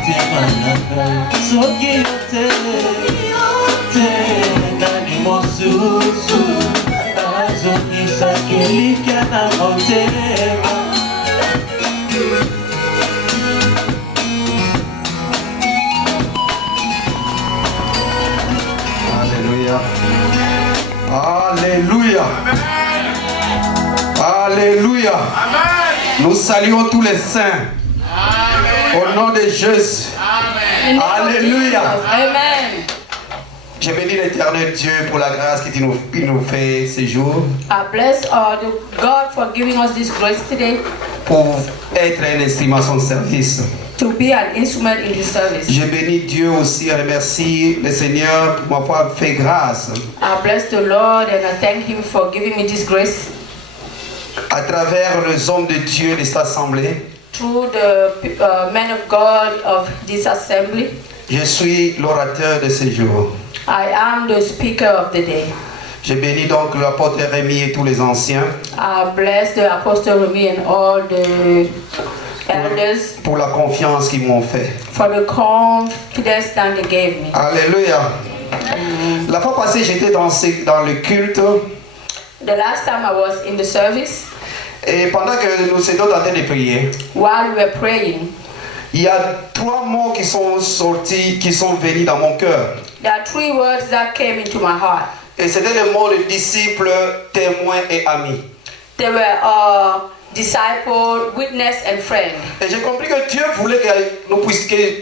motema nanga soki yo te nani mosusu azongisaki elikya na motema. Alléluia. Alléluia. Alléluia. Nous saluons tous les saints. Au nom de Jésus. Alléluia. Amen. Je bénis l'éternel Dieu pour la grâce qu'il nous fait ce jour. I bless God for giving us this grace today. Pour être un instrument à son service. To be an instrument in His service. Je bénis Dieu aussi et remercie le Seigneur pour m'avoir fait grâce. I bless the Lord and I thank Him for giving me this grace. À travers les hommes de Dieu de cette assemblée. Through the men of God of this assembly. Je suis l'orateur de ce jour. I am the speaker of the day. Je bénis donc l'apôtre Rémi et tous les anciens. I bless the Apostle Remy and all the elders. Pour la confiance qu'ils m'ont fait. For the confidence that they gave me. Alléluia. La fois passée, j'étais dans le culte. The last time I was in the service. Et pendant que nous étions en train de prier. While we were praying. Il y a 3 mots qui sont sortis, qui sont venus dans mon cœur. There are 3 words that came into my heart. Et c'était les mots de disciple, témoin et ami. They were disciple, witness and friend. Et j'ai compris que Dieu voulait que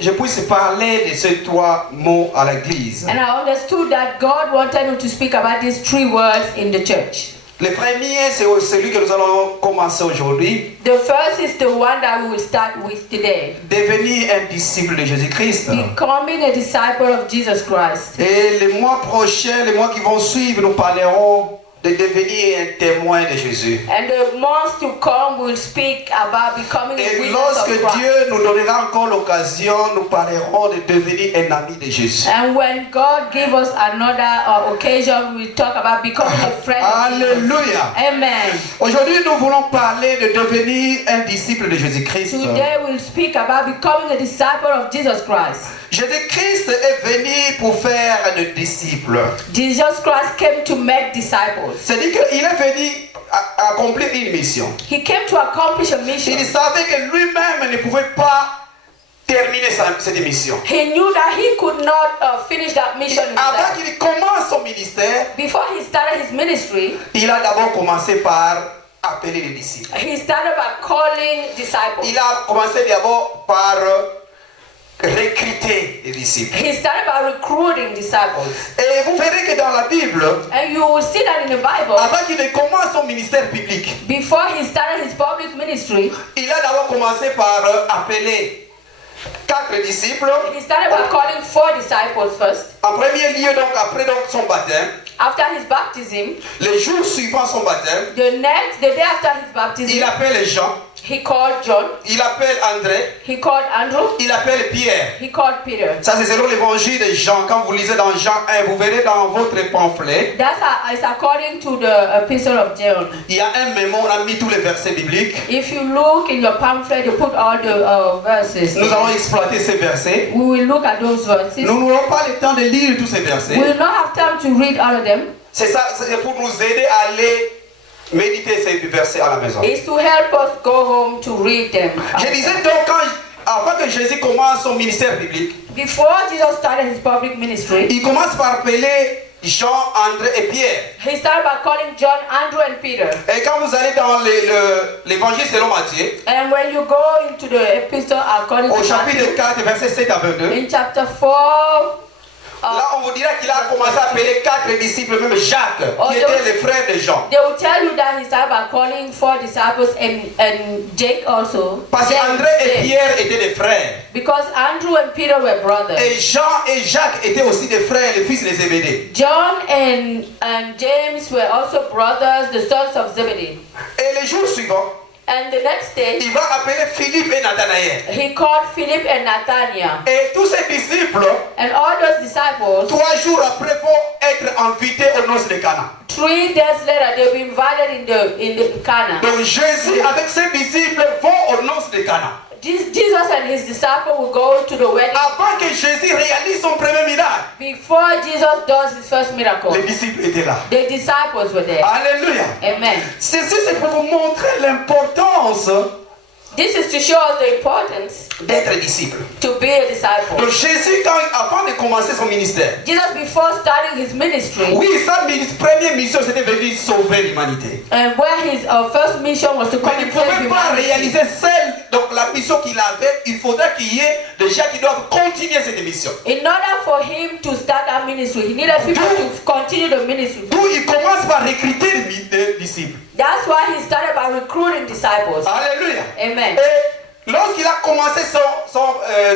je puisse parler de ces 3 mots à l'église. And I understood that God wanted me to speak about these 3 words in the church. Le premier, c'est celui que nous allons commencer aujourd'hui. The first is the one that we will start with today. Devenir un disciple de Jésus-Christ. Becoming a disciple of Jesus Christ. Et les mois prochains, les mois qui vont suivre, nous parlerons de devenir un témoin de Jésus. And the months to come will speak about becoming a witness of Christ. Et lorsque Dieu nous donnera encore l'occasion, nous parlerons de devenir un ami de Jésus. And when God gives us another occasion, we will talk about becoming a friend of Jesus. Alléluia. Amen. Aujourd'hui, nous voulons parler de devenir un disciple de Jésus-Christ. Today we'll speak about becoming a disciple of Jesus Christ. Jésus-Christ est venu pour faire un disciple. Jesus Christ came to make disciples. C'est-à-dire qu'il est venu accomplir une mission. He came to accomplish a mission. Il savait que lui-même ne pouvait pas terminer cette mission. He knew that he could not finish that mission Avant himself. qu'il commence son ministère, Before he started his ministry, il a d'abord commencé par appeler les disciples. he started by calling disciples. Il a commencé d'abord par recruter les disciples. He started by recruiting disciples. Et vous verrez que dans la Bible, And you will see that in the Bible, avant qu'il ne commence son ministère public, before he started his public ministry, il a d'abord commencé par appeler 4 disciples. he started by calling 4 disciples first. En premier lieu, donc après son baptême, After his baptism, les jours suivant son baptême, the day after his baptism, il appelle Jean, he called John, il appelle André, he called Andrew, il appelle Pierre. he called Peter. Ça c'est selon l'évangile de Jean. Quand vous lisez dans Jean 1, vous verrez dans votre pamphlet, It's according to the epistle of John. il y a un mémo, on a mis tous les versets bibliques. If you look in your pamphlet, you put all the verses. Nous allons exploiter ces versets. We will look at those verses. Nous n'aurons pas le temps de lire tous ces versets. We will not have time to read all of them. C'est ça, c'est pour nous aider à aller méditer ces versets à la maison. It's to help us go home to read them. Je disais donc, avant que Jésus commence son ministère biblique, Before Jesus started his public ministry, il commence par appeler Jean, André et Pierre. he started by calling John, Andrew, and Peter. Et quand vous allez dans l'évangile selon Matthieu, And when you go into the epistle according au to chapitre Matthew, 4, verset 7 à 22, in chapter 4, là on vous dira qu'il a commencé à appeler 4 disciples, même Jacques, qui était le frère de Jean. they will tell you that he started by calling 4 disciples and Jake also. Parce qu'André et Pierre étaient des frères. Because Andrew and Peter were brothers. Et Jean et Jacques étaient aussi des frères, les fils de Zébédée. John and James were also brothers, the sons of Zebedee. Et le jour suivant, And the next day, il va appeler Philippe et Nathanaël. he called Philip and Nathanael. Et tous ces disciples, And all those disciples, 3 jours après, vont être invités aux noces de Cana. 3 days later, they were invited in the Cana. Donc Jésus avec ses disciples vont aux noces de Cana. Jesus and his disciples will go to the wedding. Avant que Jésus réalise son premier miracle, Before Jesus does his first miracle, les disciples étaient là. the disciples were there. Alléluia. Amen. Ceci, c'est pour vous montrer l'importance This is to show us the importance d'être disciple. to be a disciple. Donc Jésus, avant de commencer son ministère, Jesus, before starting his ministry, oui, sa première mission, c'était de venir sauver l'humanité. and where his first mission was to come Mais il and ne save pouvait pas humanity. réaliser seul donc, la mission qu'il avait. Il faudrait qu'il y ait des gens qui doivent continuer cette mission. In order for him to start that ministry, he needed people to continue the ministry. D'où il commence par recruter des disciples. That's why he started by recruiting disciples. Alléluia. Amen. Et lorsqu'il a commencé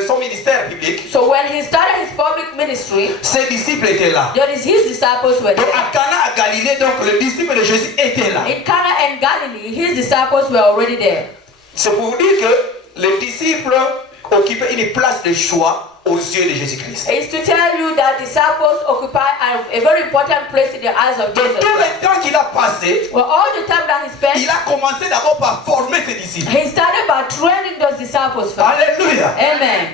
son ministère public, So when he started his public ministry, ses disciples étaient là. his disciples were Donc there. à Cana, à Galilée, donc le disciple de Jésus était là. In Cana and Galilee, his disciples were already there. C'est pour vous dire que les disciples occupaient une place de choix aux yeux de Jésus-Christ. It's to tell you that disciples occupy a very important place in the eyes of Donc Jesus. tout le temps qu'il a passé, Well, all the time that he spent, il a commencé d'abord par former ses disciples. he started by training those disciples first. Alléluia. Amen.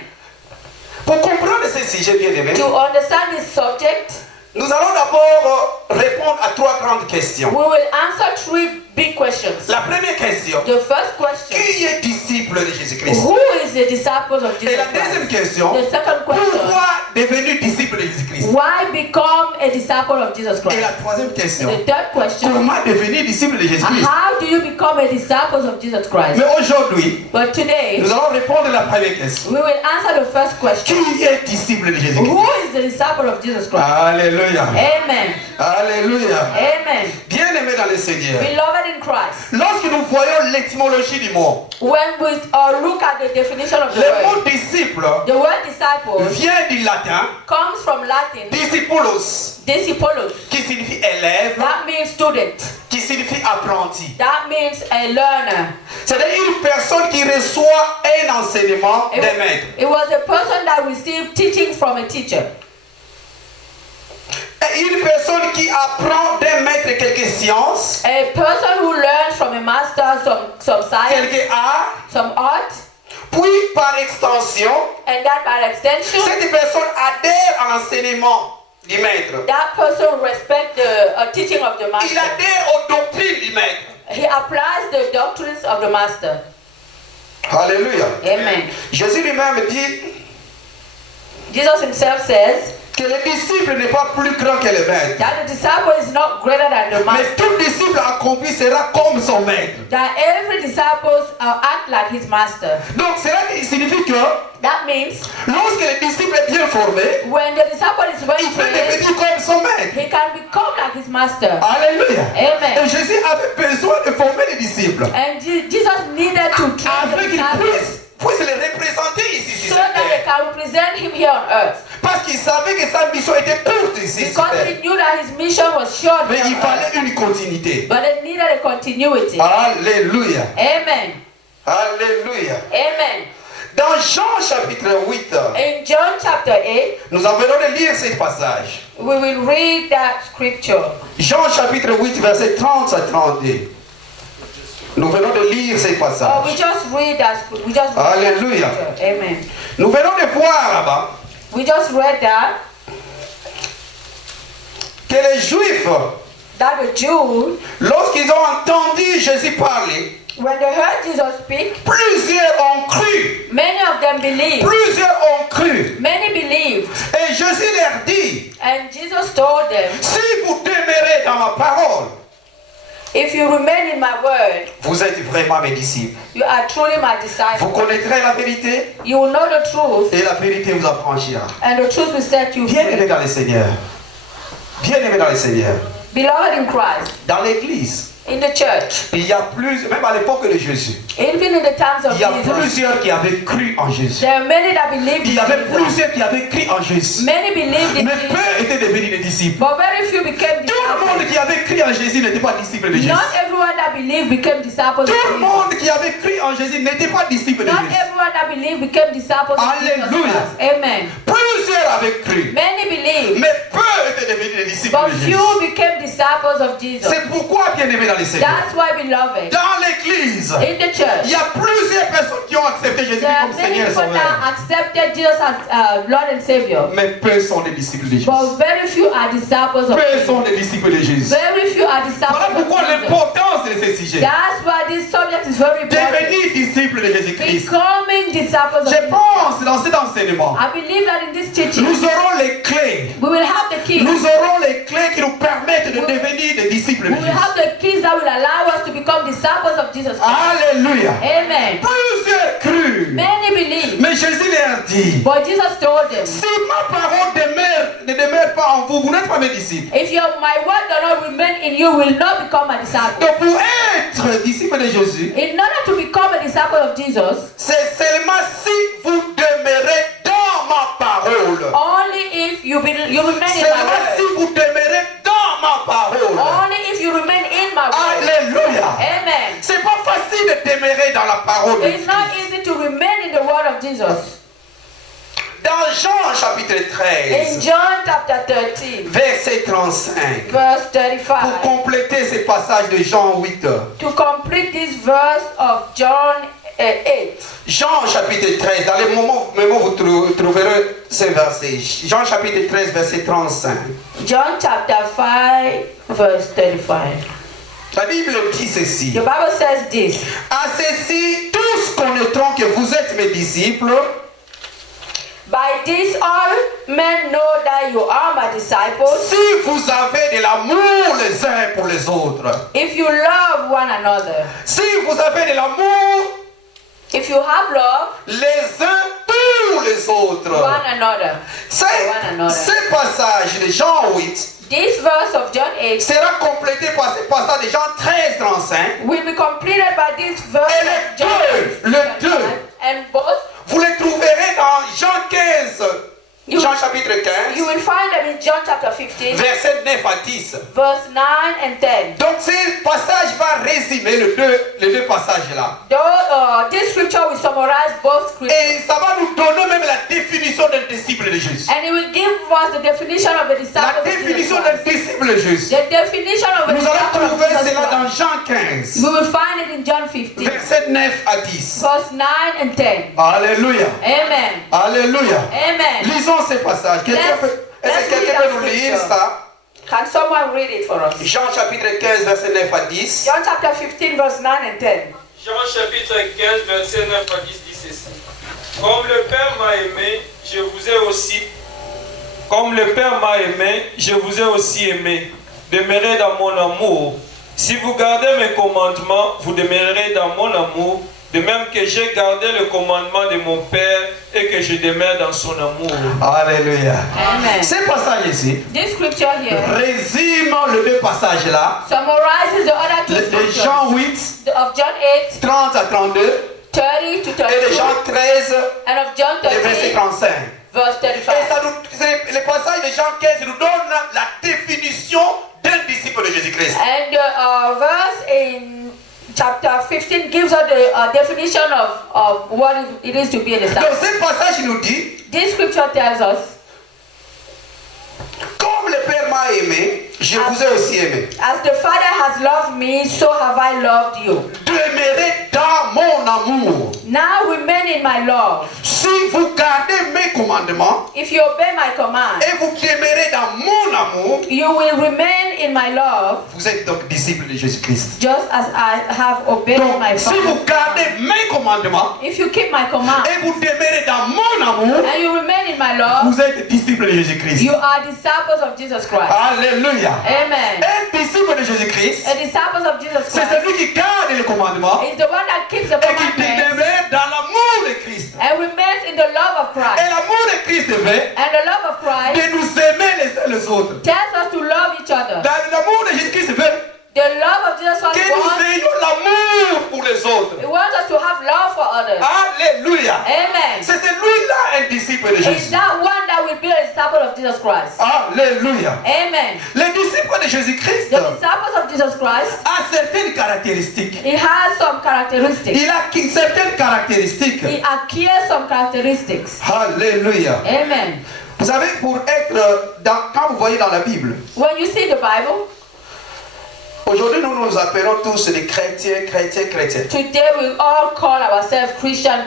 Pour comprendre ce sujet bien aimé, To understand this subject, nous allons d'abord répondre à trois grandes questions. we will answer three big questions. La première question, The first question, qui est disciple de Jésus-Christ? who is the disciples of Et Jesus la deuxième Christ? question, The second question, pourquoi devenir disciple de Jésus-Christ? why become a disciple of Jesus Et Christ? la troisième question, The third question, comment devenir disciple de Jésus-Christ? how do you become a disciple of Jesus Christ? Mais aujourd'hui, But today, nous allons répondre à la première question. we will answer the first question. Qui est disciple de Jésus-Christ? Who is the disciple of Jesus Christ? Alléluia. Amen. Alléluia. Amen. Bien-aimé dans le Seigneur, Beloved in Christ, lorsque nous voyons l'étymologie du mot, when we look at the definition of the le mot word, disciple the word disciple vient du latin comes from Latin, discipulos, discipulus. qui signifie élève, That means student. qui signifie apprenti. That means a learner. C'est-à-dire une personne qui reçoit un enseignement It, d'un maître. it was a person that received teaching from a teacher. Et une personne qui apprend d'un maître quelques sciences, A person who learns from a master some science, quelques arts, some art, puis par extension, and that by extension, cette personne adhère à l'enseignement du maître. that person respects the teaching of the Il master. adhère aux doctrines du maître. He applies the doctrines of the master. Alléluia. Amen. Jésus lui-même dit Jesus himself says que le disciple n'est pas plus grand que le maître. that the disciple is not greater than the Mais master. tout disciple accompli sera comme son maître. That every disciple act like his master. Donc cela signifie que That means lorsque le disciple est bien formé, when the disciple is well il peut trained, devenir comme son maître. he can become like his master. Alléluia. Amen. Et Jésus avait besoin de former les disciples And Jesus needed to train the afin qu'ils disciples puissent les représenter ici so sur that cette they terre. can represent him here on earth. Parce qu'il savait que sa mission était courte ici sur Because he terre. knew that his mission was short Mais here il on fallait earth. une continuité. But it needed a continuity. Alléluia. Amen. Alléluia. Amen. Dans Jean chapitre 8, In John chapter 8, nous venons de lire ce passage. we will read that scripture. Jean chapitre 8, verset 30 à 32. Nous venons de lire ce Oh, we passage. just read that. We just read Hallelujah. that scripture. Amen. Nous venons de voir là-bas We just read that que les Juifs, the Jews, lorsqu'ils ont entendu Jésus parler, when they heard Jesus speak, plusieurs ont cru. many of them believed. Plusieurs ont cru. Many believed. Et Jésus leur dit, And Jesus told them, si vous demeurez dans ma parole, if you remain in my word, vous êtes vraiment mes disciples. you are truly my Vous disciple. connaîtrez la vérité You will know the truth, et la vérité vous affranchira. and the truth will set you Bien-aimé free. dans le Seigneur. Bien-aimé dans le Seigneur. Beloved in Christ, Dans l'église, in the church, il y a même à l'époque de Jésus, even in the times of il y a Jesus, plusieurs qui avaient cru en Jésus. there are many that believed Il in y avait Jesus. plusieurs qui avaient cru en Jésus. Many believed in Mais Jesus, peu étaient devenus des disciples. but very few became Tout le monde disciples. qui avait cru en Jésus n'était pas disciple de Jésus. Not everyone that believed became disciples of Tout le Jesus. monde qui avait cru en Jésus n'était pas disciple de Not Jésus. everyone that believed became disciples of Jesus Hallelujah. Christ. Amen. Plusieurs avaient cru. Many believed, Mais peu étaient devenus des disciples disciples but de Jésus. few became disciples of Jesus. C'est pourquoi, bien-aimés dans les Seigneurs, That's why, beloved, dans l'église, in the il church, y a plusieurs personnes qui ont accepté Jésus there are comme many Seigneur et people Sauveur. that accepted Jesus as Lord and Savior, Mais peu sont des disciples de Jésus. but very few are disciples of Peu Jesus. sont des disciples de Jésus. Very few are Voilà disciples pourquoi of Jesus. l'importance de ces sujets. That's why this subject is very important. Devenir disciple de Jésus-Christ. Becoming disciples of Je Jesus. pense dans cet enseignement, I believe that in this teaching, nous aurons les clés. we will have the keys. Nous aurons les clés qui nous permettent de devenir des disciples de We will Jésus. have the keys that will allow us to become disciples of Jesus Christ. Alléluia. Amen. Plusieurs crurent. Many believe, Mais Jésus leur dit, but Jesus told them, si ma parole ne demeure pas en vous, vous n'êtes pas mes disciples. if my word does not remain in you, will not become a disciple. Donc pour être disciple de Jésus, In order to become a disciple of Jesus, c'est seulement si vous demeurez dans ma parole. only if you remain in my Seulement si word. vous demeurez dans ma parole. Only if you remain in my word. Alléluia. Amen. C'est pas facile de demeurer dans la parole de It's not Christ. easy to remain in the word of Jesus. Dans Jean chapitre In 13, John chapter 13, verset 35, verse pour 35, compléter ce passage de Jean 8. to complete this verse of John 8. Jean chapitre 13, dans les moments où vous trouverez ce verset. Jean chapitre 13, verset 35. John chapter 5, verse 35. La Bible dit ceci. The Bible says this. À ceci, tous connaîtront que vous êtes mes disciples. By this all men know that you are my disciples, Si vous avez de l'amour les uns pour les autres. if you love one another. Si vous avez de l'amour If you have love les uns pour les autres. one another. Ce passage de Jean 8 This verse of John 8 sera complété par ce passage de Jean 13, 35. will be completed by this verse Et of John le 8. deux. And both, Vous les trouverez dans Jean 15, Jean chapitre you 15, will find them in John chapter 15, verset 9 à 10. verse 9 and 10. Donc ce passage va résumer les deux passages-là. Though, this scripture will summarize both scriptures. Et ça va nous donner même la définition d'un disciple de Jésus. And it will give us the definition of a La disciple of définition Jesus d'un Christ. disciple de Jésus. The definition of a Nous allons disciple of trouver Jesus cela dans Christ. Jean 15, We will find it in John 15, verset 9 à 10. verse 9 and 10. Alléluia. Amen. Alléluia. Amen. Lisons ces passages. Est-ce que quelqu'un peut nous lire ça? Can someone read it for us? Jean chapitre 15, verset 9 à 10. John chapter 15, verse 9 and 10. Jean chapitre 15, verset 9 à 10 dit ceci. Comme le Père m'a aimé, je vous ai aussi. Comme le Père m'a aimé, je vous ai aussi aimé. Demeurez dans mon amour. Si vous gardez mes commandements, vous demeurerez dans mon amour, de même que j'ai gardé le commandement de mon Père et que je demeure dans son amour. Alléluia. Amen. Ce passage ici This scripture here résume les deux passages là. summarizes the other two De scriptures Jean 8, of John 8, 30 à 32 30 to et de 32, Jean 13, and of John le verset 13, 35. verse Et 35. le passage de Jean 15 nous donne la définition d'un disciple de Jésus-Christ. And the verse in chapter 15 gives us the definition of what it is to be a disciple. Donc ce passage nous dit, This scripture tells us, comme le Père m'a aimé, je vous ai aussi aimé. as the Father has loved me, so have I loved you. Demeurez dans mon amour. Now remain in my love. Si vous gardez mes commandements If you obey my command, et vous demeurez dans mon amour, you will remain in my love, vous êtes donc disciples de Jésus-Christ. just as I have obeyed Donc, my si vous Father. gardez mes commandements If you keep my command et vous demeurez dans mon amour, and you remain in my love, vous êtes disciples de Jésus-Christ. you are disciples of Jesus Christ. Alléluia. Amen. Un disciple de Jésus-Christ, A disciple of Jesus c'est Christ celui qui garde les commandements is the one that keeps the et qui commandments demeure dans l'amour de Christ. and remains in the love of Et Christ. l'amour de Christ veut And the love of Christ de nous aimer les uns les autres. tells us to love each other. L'amour de Jésus-Christ veut The love of Jesus que Christ nous wants, ayons l'amour pour les autres. it wants us to have love for others. Alléluia. Amen. C'est celui-là un disciple de It's Jésus. that one that will be a disciple of Jesus Christ. Alléluia. Amen. Les disciples de Jésus-Christ The disciples of Jesus Christ, a certaines caractéristiques. he has some characteristics. Il a certaines caractéristiques. He acquires some characteristics. Alléluia. Amen. Vous savez, pour être quand vous voyez dans la Bible, When you see the Bible, aujourd'hui nous nous appelons tous des chrétiens. today we all call ourselves Christian.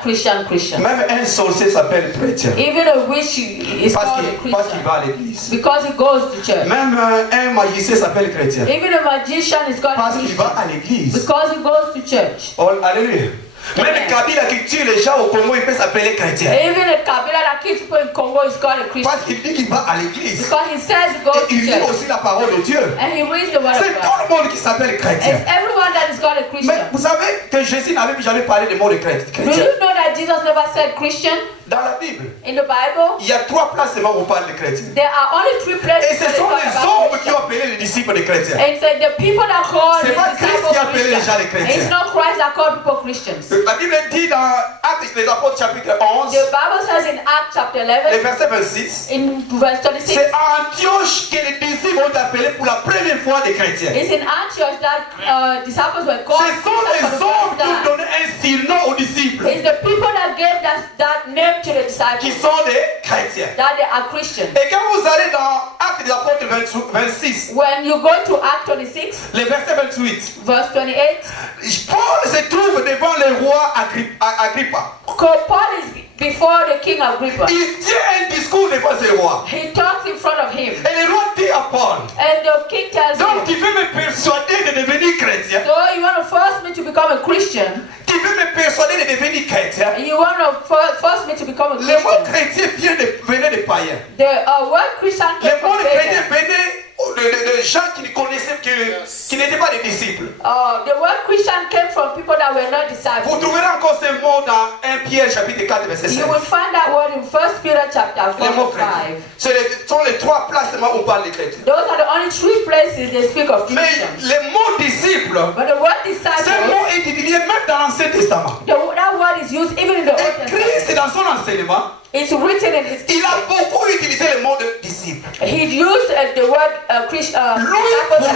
Même un sorcier s'appelle chrétien. Even a witch is Parce called a qu'il Christian va à l'église. because he goes to church. Même un magicien s'appelle chrétien. Even a magician is called a Parce qu'il va Christian à l'église. because he goes to church. Oh, alléluia. Même le Kabila qui tue les gens au Congo, il peut s'appeler chrétien. Even a Kabila that kills people in Congo is called a Christian Parce qu'il dit qu'il va à l'église. because he says he goes Et il to lit church aussi la parole de Dieu. and he reads the word C'est of tout God. le monde qui s'appelle chrétien. It's everyone that is called a Mais Christian. vous savez que Jésus n'avait jamais parlé de mot de Do chrétien. you know that Jesus never said Christian Dans la Bible, in the Bible? il y a 3 places seulement où on parle de chrétien. There are only 3 places Et ce where they sont talk les about hommes qui Christian. ont appelé les disciples de chrétiens. And so the people that call C'est the pas Christ disciples qui a appelé les gens les Christians. chrétiens. It's not Christ that called people Christians. La Bible dit dans Actes des Apôtres chapitre 11, The Bible says in Acts chapter le 11, verset 26, in verse 26, c'est à Antioche que les disciples ont appelé pour la première fois des chrétiens. it's in Antioch that disciples were called. Ce sont les hommes qui ont donné un surnom aux disciples, It's the people that gave that name to the qui disciples, sont des chrétiens. that they are Christians. Et quand vous allez dans Actes des Apôtres 26, When you go to Acts 26, le verset 28, verse 28, Paul se trouve devant le roi Agrippa. Paul is before the king Agrippa. Il tient un discours devant ce roi. He talks in front of him. Et le roi dit à Paul, And the king tells donc tu him, veux me persuader de devenir chrétien? so you want to force me to become a Christian? Tu veux me persuader de devenir chrétien? You want to force me to become a Le mot Christian? chrétien venait des païens. The word Christian Le came mot from chrétien pagan. venait de gens qui ne connaissaient qui n'étaient pas des disciples. The word Christian came from people that were not Vous disciples. trouverez encore ce mot dans 1 Pierre chapitre 4 verset 16. You will find that word in 1 Peter chapter Les 4 mots and chrétiens. 5. Ce sont les 3 placements où on parle des chrétiens. Those are the only 3 places they speak of Mais Christians. le mot disciple, But the word ce disciple, mot est utilisé même dans l'Ancien Testament. that word is used even in the Old Et Testament. Christ, dans son enseignement, It's written in his il a beaucoup utilisé le mot de disciple. He used the word disciples a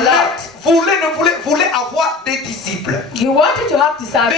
lot. Voulait avoir des disciples. He wanted to have disciples.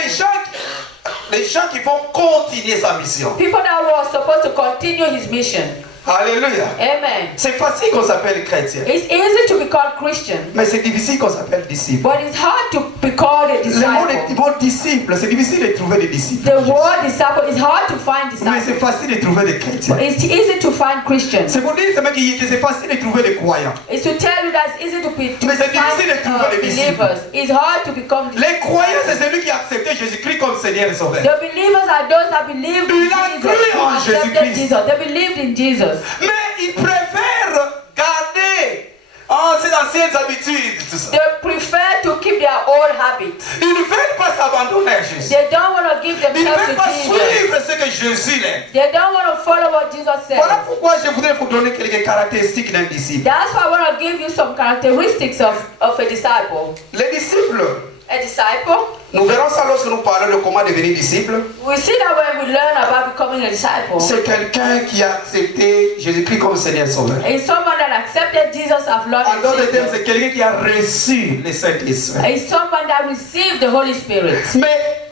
Des gens qui vont continuer sa mission. People that were supposed to continue his mission. Alléluia. Amen. C'est facile qu'on s'appelle chrétien. It's easy to be called Christian, Mais c'est difficile qu'on s'appelle disciple. but it's hard to be called a Le mot disciple. disciple, c'est difficile de trouver des disciples. The word disciple is hard to find Mais c'est disciples. facile de trouver des chrétiens. But it's easy to find Christians. C'est pour dire que c'est facile de trouver des croyants. It's to tell you that it's easy to Mais c'est difficile de trouver des disciples. believers. It's hard to become disciples. Les croyants, c'est celui qui a accepté Jésus-Christ comme Seigneur et Sauveur. The believers are those that believe in Il a Jesus, cru who en accepted Jésus-Christ. Jesus. They believed in Jesus. Mais ils préfèrent garder ces anciennes habitudes, tout ça. They prefer to keep their old habits. Ils ne veulent pas s'abandonner à Jésus. They don't want to give Ils ne themselves veulent to pas Jesus. suivre ce que Jésus est. They don't want to follow what Jesus said. Voilà pourquoi je voudrais vous donner quelques caractéristiques d'un disciple. That's why I want to give you some characteristics of a disciple. Les disciples, A disciple, nous verrons ça lorsque nous parlons de comment devenir disciple. we see that when we learn about becoming a disciple, C'est quelqu'un qui a accepté Jésus-Christ comme Seigneur et Sauveur. it's someone that accepted Jesus as Lord En and d'autres termes, Savior. c'est quelqu'un qui a reçu le Saint-Esprit. It's someone that received the Holy Spirit. Mais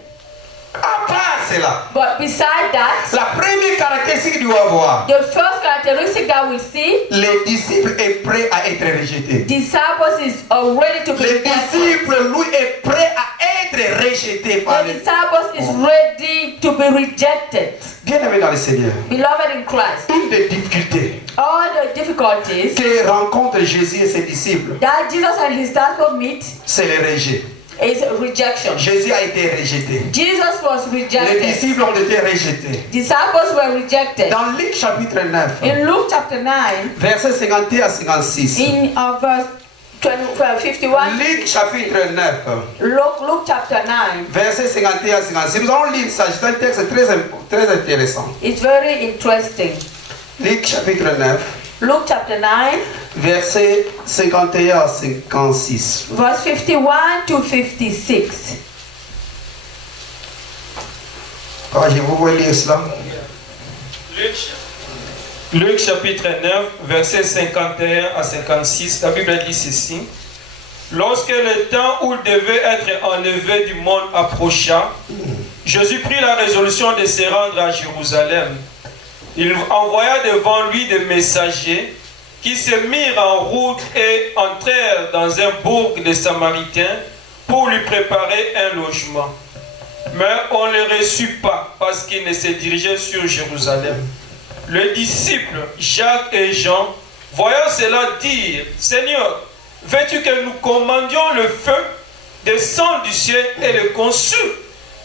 à part cela, But beside that, la première caractéristique qu'il doit avoir, the first characteristic that we see, le disciple est prêt à être rejeté. disciples is ready to be Le rejected. disciple, lui, est prêt à être rejeté par The les disciples is ready to be rejected. bien-aimés dans le Seigneur. Beloved in Christ, Une des difficultés all the difficulties que rencontrent Jésus et ses disciples, that Jesus and his disciples meet c'est le rejet. is rejection. Jésus a été rejeté. Jesus was Les rejected. disciples ont été rejetés. Disciples were rejected. Dans Luc chapitre 9, In Luke chapter 9, versets 51 à 56. in verse 51, Luc chapitre 9, Luke chapter 9, versets 51 à 56. Nous allons lire ça. C'est un texte très intéressant. it's very interesting. Luc chapitre 9, Luke chapter 9, versets 51 à 56. verse 51 to 56. Quand je vous vois lire cela, Luc Luc chapitre 9, versets 51 à 56, la Bible dit ceci. Lorsque le temps où il devait être enlevé du monde approcha, Jésus prit la résolution de se rendre à Jérusalem. Il envoya devant lui des messagers qui se mirent en route et entrèrent dans un bourg des Samaritains pour lui préparer un logement. Mais on ne le reçut pas parce qu'il ne se dirigeait sur Jérusalem. Les disciples Jacques et Jean, voyant cela, dirent, Seigneur, veux-tu que nous commandions le feu descendre du ciel et le consume?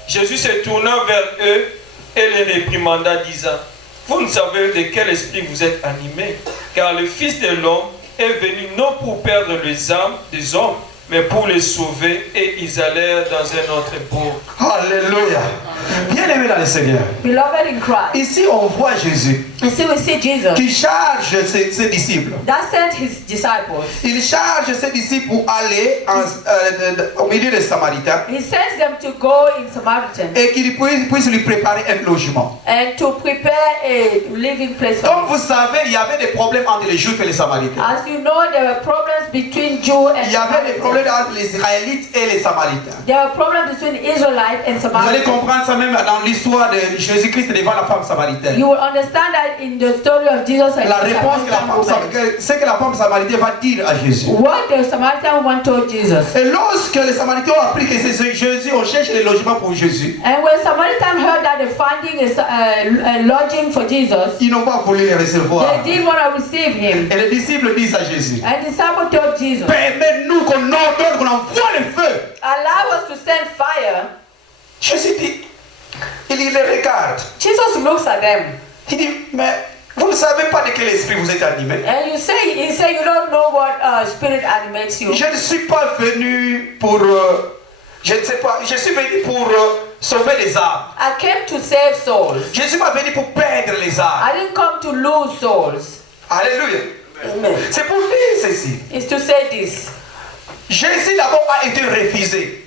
Jésus se tourna vers eux et les réprimanda, disant, vous ne savez de quel esprit vous êtes animés, car le Fils de l'homme est venu non pour perdre les âmes des hommes, mais pour les sauver, et ils allèrent dans un autre bourg. Alléluia. Bien-aimé dans le Seigneur. Beloved in Christ. Ici, on voit Jésus And so we see Jesus qui charge ses disciples. that sent his disciples. Il charge ses disciples pour aller au milieu des Samaritains He sends them to go in Samaritan et qu'ils puissent lui préparer un logement. and to prepare a living place for Comme him. vous savez, il y avait des problèmes entre les Juifs et les Samaritains. As you know, there were problems between Jew and Il y avait des problèmes Samaritan. entre les Israélites et les Samaritains. There were problems between Israelites and Vous allez Samaritans. comprendre ça même dans l'histoire de Jésus-Christ devant la femme samaritaine. You will understand that in the story of Jesus and La the réponse que la Samaritan femme, woman. c'est que la femme samaritaine va dire à Jésus. What the Samaritan woman told Jesus. Et lorsque les Samaritains ont appris que c'est Jésus, on cherche les logements pour Jésus. And when Samaritan heard that the finding is a lodging for Jesus, Ils n'ont pas voulu les recevoir. they didn't want to receive him. Et les disciples disent à Jésus, And the disciple told Jesus, permets-nous qu'on ordonne, qu'on envoie le feu. allow us to send fire. Jésus dit, il les regarde. Jesus looks at them. Il dit, mais vous ne savez pas de quel esprit vous êtes animé. And he say you don't know what spirit animates you. Je ne suis pas venu pour, je ne sais pas, je suis venu pour sauver les âmes. I came to save souls. Je ne suis pas venu pour perdre les âmes. I didn't come to lose souls. Alléluia. Amen. C'est pour dire ceci. It's to say this. Jésus d'abord a été refusé.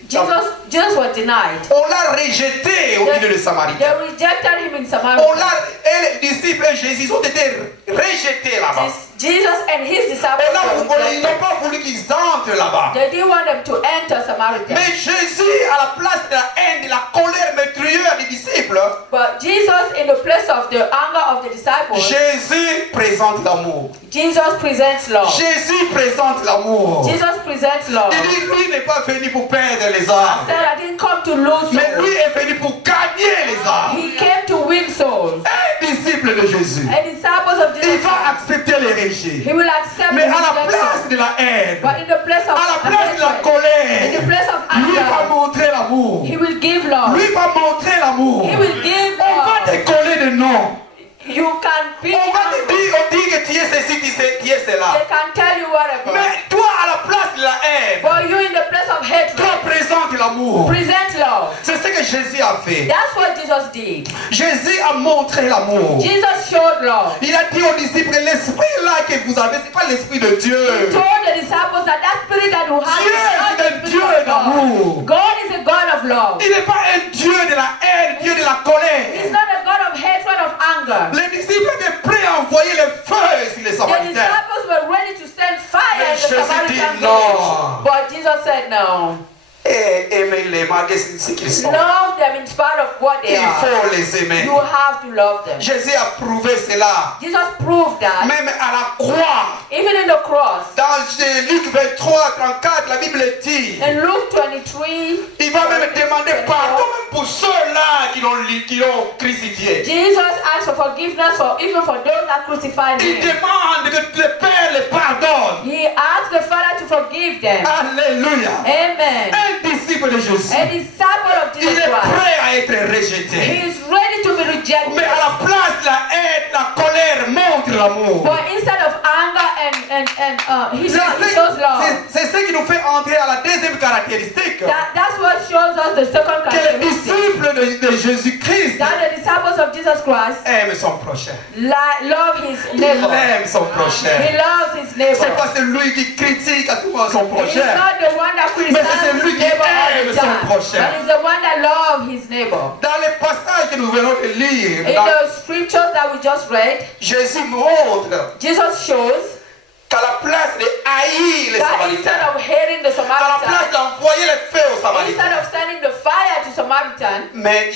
Jesus was denied. On l'a rejeté au milieu de They Samaritains. rejected him in On Samaria. l'a, et les disciples et Jésus ont été rejetés là-bas. Jesus and his disciples Ils were rejected. n'ont pas voulu qu'ils entrent là-bas. They didn't want them to enter Samaritan. Mais Jésus, à la place de la haine, de la colère meurtrière des disciples, But Jesus, in the place of the anger of the disciples, Jésus présente l'amour. Jesus presents love. Jésus présente l'amour. Jesus presents love. Il dit, lui n'est pas venu pour perdre les I âmes, said I didn't come to lose mais souls. lui est venu pour gagner les âmes. He came to win souls. Un disciple de Jésus, And disciples of il Jesus, va accepter les rejet. he will accept Mais the à la place rejection. de la haine, But in the place of à la place de la hatred, in the colère, place of lui va anger, montrer l'amour. he will give love. Lui va montrer l'amour. He will give On va te love. coller de nom. You can be On va te humble. dire, on dit que tu es ceci, tu es cela. They can tell you whatever. Mais toi, à la place de la haine, But you in the place of toi hatred, présente l'amour. present love. C'est ce que Jésus a fait. That's what Jesus did. Jésus a montré l'amour. Jesus showed love. Il a dit aux disciples, l'esprit là que vous avez, ce n'est pas l'esprit de Dieu. He told the disciples that that spirit that you have Dieu, is not c'est un the Dieu spirit of d'amour. God. God is a God of love. Il n'est pas un Dieu de la haine, Dieu de la colère. He's not a God of hatred, of anger. Les disciples étaient prêts à envoyer le feu sur les The Samaritains. disciples were ready to send fire Mais in the Jésus Samaritan dit village. non. But Jesus said no. Et aimez-les malgré ce qu'ils sont. Love them in spite of what they Il are. faut les aimer. You have to love them. Jésus a prouvé cela. Jesus proved that Même à la croix. even in the cross. Dans Luc 23, 34, la Bible dit, In Luke 23, il va même demander pardon même pour ceux-là qui l'ont crucifié. Jesus asked for forgiveness for even for those that crucified Il him. demande que le Père les pardonne. He asked the Father to forgive them. Alléluia. Amen. Un disciple de Jésus, A disciple of il Jesus est Christ. prêt à être He rejeté. is ready to be rejected. Mais à la place de la haine, la colère montre l'amour. But instead of anger he shows love. C'est ce qui nous fait entrer à la deuxième caractéristique. That's what shows us the second Que les characteristic. disciples de Jésus-Christ That the disciples of Jesus Christ aiment son prochain. love his Il neighbor. aime son He prochain. loves his neighbor. C'est pas celui qui critique à tout moment son He's prochain. not the one that Mais c'est criticizes celui his qui neighbor all aime the son time, prochain. but he's the one that loves his neighbor. Dans les passages que nous venons de lire, In the scriptures that we just read, Jésus montre Jesus shows qu'à la place de haïr les that instead Samaritains, of hating the à la place Samaritan, d'envoyer les feux aux instead Samaritains, of sending the fire to Samaritan, mais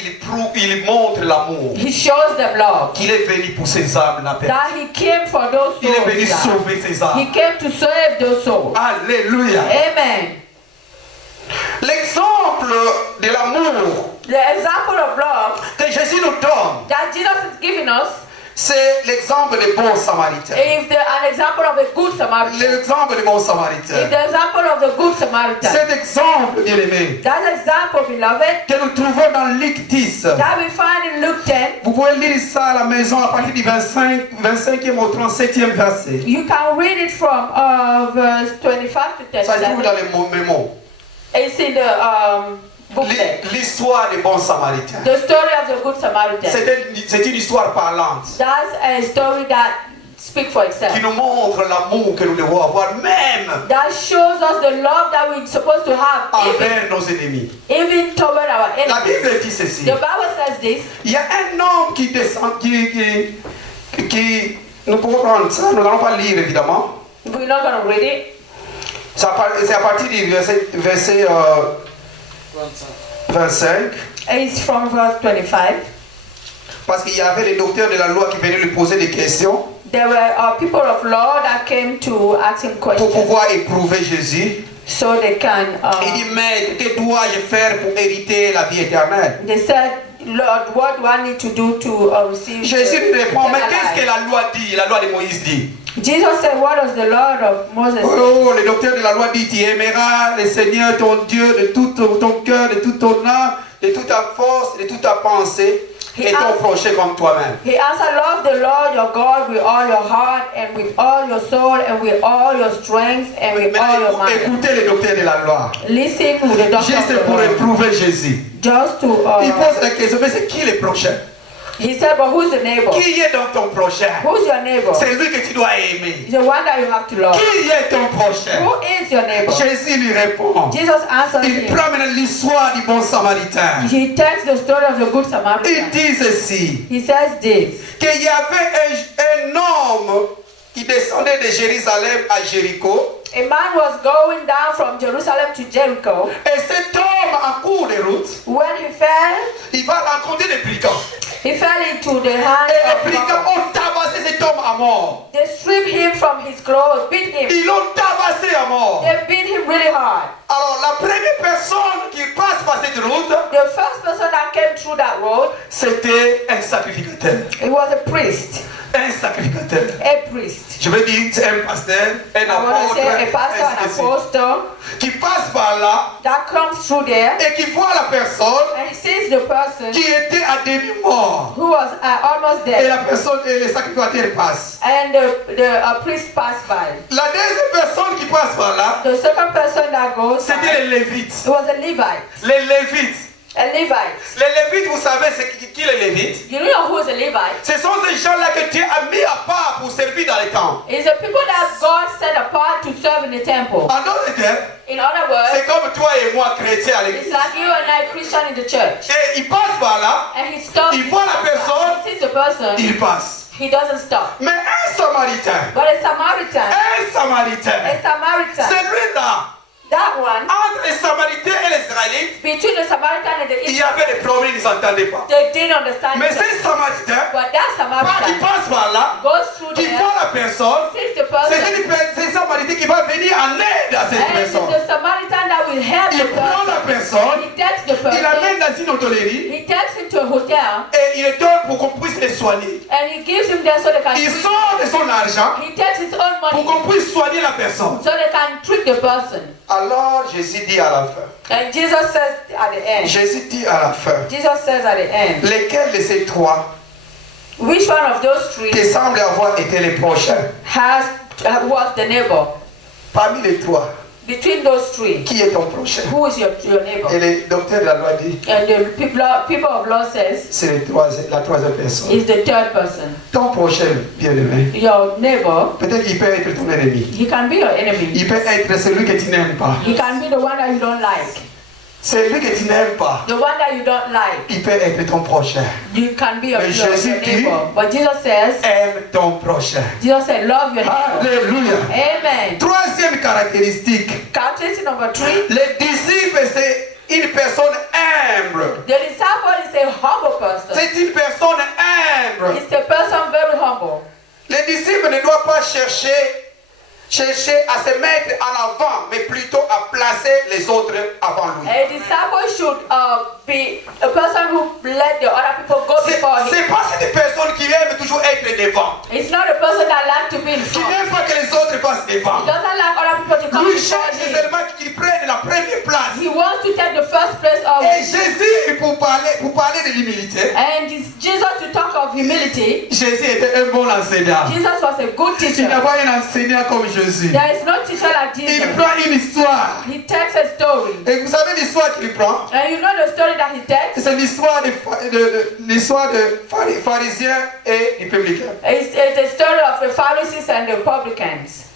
il montre l'amour. he shows them love. Qu'il est venu pour ses âmes, la paix. That he came for those Il est venu souls. sauver ses He âmes. came to save those souls. Alléluia. Amen. L'exemple de l'amour The example of love que Jésus nous donne, that Jesus is giving us c'est l'exemple des bons samaritains. is an example of a good Samaritan. L'exemple des bons Is samaritains. the example of the good Samaritan. Cet exemple, bien aimé, That example, beloved, que nous trouvons dans Luc 10. that we find in Luke 10. Vous pouvez lire ça à la maison à partir du 25e au 37e verset. You can read it from verse 25 to Ça se trouve 37. dans les mémos. It's in the booklet. L'histoire des bons samaritains. The story of the good Samaritan. C'est une histoire parlante That's a story that speaks for itself. qui nous montre l'amour que nous devons avoir même That shows us the love that we're supposed to have, envers nos ennemis. even toward our La enemies. Bible dit ceci. The Bible says this. Il y a un homme qui descend, nous pouvons prendre ça, nous n'allons pas lire évidemment. We're not going to read it. C'est à partir du verset 25. It's from verse 25. Parce qu'il y avait les docteurs de la loi qui venaient lui poser des questions There were people of law that came to ask him pour questions pouvoir éprouver Jésus. so they can. Il dit, Maître, que dois-je faire pour hériter la vie éternelle? They said, Lord, what do I need to do to receive? Jésus lui répond, mais eternal qu'est-ce que life? la loi dit, la loi de Moïse dit? Jesus said, what does the Lord of Moses say? Oh, le docteur de la loi dit, tu aimeras le Seigneur ton Dieu de tout ton cœur, de toute ton âme, de toute ta force, de toute ta pensée, et ton prochain comme toi-même. He answered, love the Lord your God with all your heart and with all your soul and with all your strength and with all your Maintenant, mind. écoutez le docteur de la loi. Listen to the doctor of Juste the pour law. éprouver Jésus. Just to, Il pose la question, mais c'est qui le prochain? he said, but who's the neighbor? Qui est donc ton prochain? Who's your neighbor? C'est lui que tu dois aimer. The one that you have to love. Qui est ton prochain? Who is your neighbor? Jésus lui répond. Jesus answered Il him. prend maintenant l'histoire du bon samaritain. He tells the story of the good Il Samaritan. dit ceci, He says this. qu'il y avait un homme qui descendait de Jérusalem à Jéricho. A man was going down from Jerusalem to Jericho. Et cet homme, en cours de route, When he fell, il va rencontrer des brigands. he fell into the hands Et of les brigands robbers. ont tabassé cet homme à mort. They stripped him from his clothes, beat him. Ils l'ont tabassé à mort. They beat him really hard. Alors, la première personne qui passe par cette route, The first person that came through that road, c'était un sacrificateur. it was a priest. Un sacrificateur. A priest. Je veux dire, c'est un pasteur, un I want to apôtre, say a pastor, ainsi an de suite, apostle qui passe par là that comes through there et qui voit la personne and sees the person qui était à demi-mort. who was almost Et dead. la personne, et le sacrificateur passe. And the priest passed by. La deuxième personne qui passe par là, The second person that goes c'était by, les Lévites. it was a Levite. Les Lévites. A Levite. Les Lévites, vous savez, c'est qui les Lévites? You know who is a Levite? Ce sont ces gens-là que Dieu a mis à part pour servir dans les temps. It's the people that God set apart to serve in the temple. En d'autres termes, In other words, c'est comme toi et moi, chrétiens à it's l'église. like you and I, Christian in the church. Et il passe par là, And he stops. il voit la personne, He sees the person. il passe. He doesn't stop. Mais un Samaritain, But a Samaritan, c'est Samaritan, lui-là, that one, entre les Samaritains et les Israélites, between the Samaritan and the il y Israelites, avait des problèmes, ils ne s'entendaient pas. they didn't understand Mais each other. ces Samaritains, But that qui Samaritan passe par là, goes through qui there, voit la personne, sees the c'est person, ces Samaritains qui va venir en aide à cette and it's personne. the Samaritan that will help Il the prend la person. personne, He takes the il person, l'amène dans une hôtellerie he takes him to a hotel, et il est donne pour qu'on puisse les soigner. and he gives him there so they can Il treat. sort de son argent He takes his own pour money qu'on puisse soigner la personne. so they can treat the person. Alors Jésus dit à la fin, And Jesus says at the end, Jésus dit à la fin, Jesus says at the end, lesquels de ces trois which one of those three qui semblent avoir été les prochains? has was the neighbor. Parmi les trois, Between those three, qui est ton prochain? who is your neighbor? Et le docteur de la loi dit, And the people of law says, c'est la troisième personne. is the third person. Ton prochain, bien-aimé, Your neighbor, peut-être qu'il peut être ton ennemi. he can be your enemy. Il peut être celui que tu n'aimes pas. He can be the one that you don't like. Celui que tu n'aimes pas, The one that you don't like. il peut être ton prochain. You can be your Mais Jésus dit, neighbor. But Jesus says, aime ton prochain. Jesus said, love your neighbor. Alléluia. Amen. Troisième caractéristique, Characteristic number 3, les disciples, c'est une personne humble. the disciple is a humble person. C'est une personne humble. He's a person very humble. Les disciples ne doivent pas chercher à se mettre en avant, mais plutôt à placer les autres avant lui. A disciple should be a person who let the other people go before him. C'est pas cette personne qui aime toujours être devant, It's not a person that likes to be in qui front. n'aime pas que les autres passent He devant. doesn't like other people to come Lui before cherche him. seulement qu'ils prennent la première place. He wants to take the first place of Et Jésus, pour parler de l'humilité, and Jesus to talk of humility. Jésus était un bon enseignant. Jesus was a good Il n'y a teacher. pas un enseignant comme Jésus. There is no teacher like Il Jesus. prend une histoire. He takes a story. Et vous savez l'histoire qu'il prend? And you know the story that he takes? C'est l'histoire de pharisiens et du publicain. It's the story of the Pharisees and the publicans.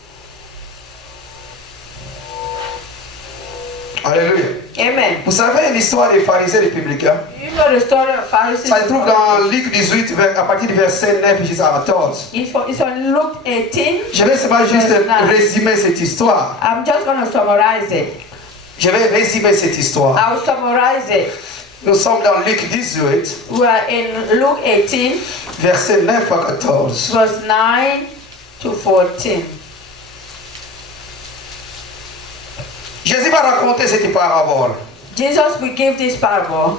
Alléluia. Amen. Vous savez l'histoire des pharisiens et des publicains? You know the story of Pharisees. Ça se trouve dans Luc 18, à partir du verset 9 jusqu'à 14. It's on Luke 18. Je vais seulement juste Verse 9. résumer cette histoire. I'm just going to summarize it. Je vais résumer cette histoire. I'll summarize it. Nous sommes dans Luc 18, We are in Luke 18, verset 9 à 14. verse 9 to 14. Jésus va raconter cette parabole. Jesus will give this parable.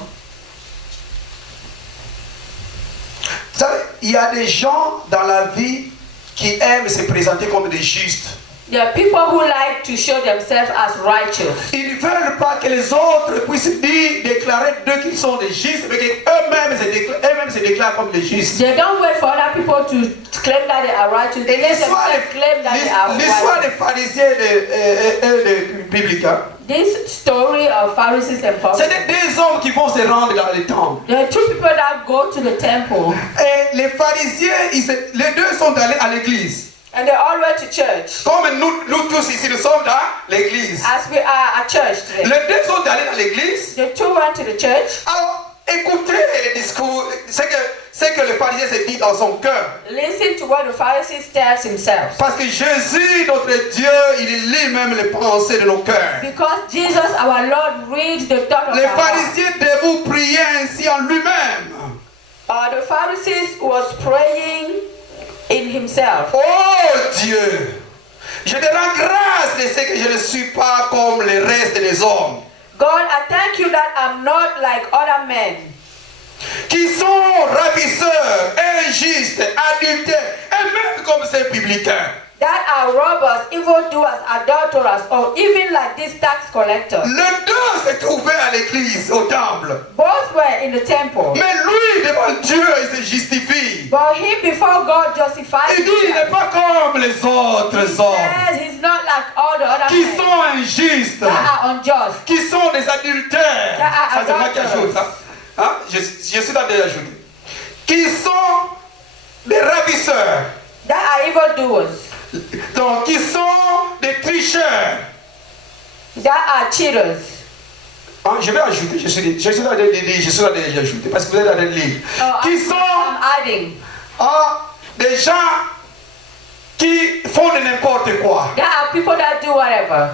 Vous savez, il y a des gens dans la vie qui aiment se présenter comme des justes. There are people who like to show themselves as righteous. Ils ne veulent pas que les autres puissent déclarer d'eux qu'ils sont des justes, mais qu'eux-mêmes se déclarent comme des justes. They don't wait for other people to claim that they are righteous. They let themselves claim that they are L'histoire des righteous. pharisiens et des publicains, This story of Pharisees and c'est publicans. des hommes qui vont se rendre dans le temple. There are two people that go to the temple Et les pharisiens, les deux sont allés à l'église. and they all went to church. Comme nous tous ici, nous sommes dans l'église. As we are at church today. Les deux sont allés dans l'église. The two went to the church. Alors, écoutez les discours, ce que le pharisien se dit dans son cœur. Listen to what the Pharisee tells himself. Parce que Jésus, notre Dieu, il lit même les pensées de nos cœurs. Because Jesus, our Lord, reads the thought of Les our heart. pharisiens debout priaient ainsi en lui-même. The Pharisees was praying in himself. Oh Dieu, je te rends grâce de ce que je ne suis pas comme le reste des hommes, God, I thank you that I'm not like other men, qui sont ravisseurs, injustes, adultères, et même comme ces publicains. that are robbers, evildoers, adulterers, or even like this tax collector. Les deux se trouvaient à l'église, au temple. Both were in the temple. Mais lui, devant Dieu, il se justifie. But he before God justified Il dit, il n'est himself. pas comme les autres hommes, Yes, he's not like all the other qui men sont injustes, that are unjust. qui sont des adultères. Ah, Ça, c'est moi qui ajoute. Hein? Je suis dans des ajouts. Qui sont des ravisseurs. That are evildoers. Donc, qui sont des tricheurs. That are cheaters. Hein, je vais ajouter, je suis dans des lire, je suis dans des ajouter, parce que vous êtes dans des livres. Qui sont I'm adding. des gens qui font de n'importe quoi. There are people that do whatever.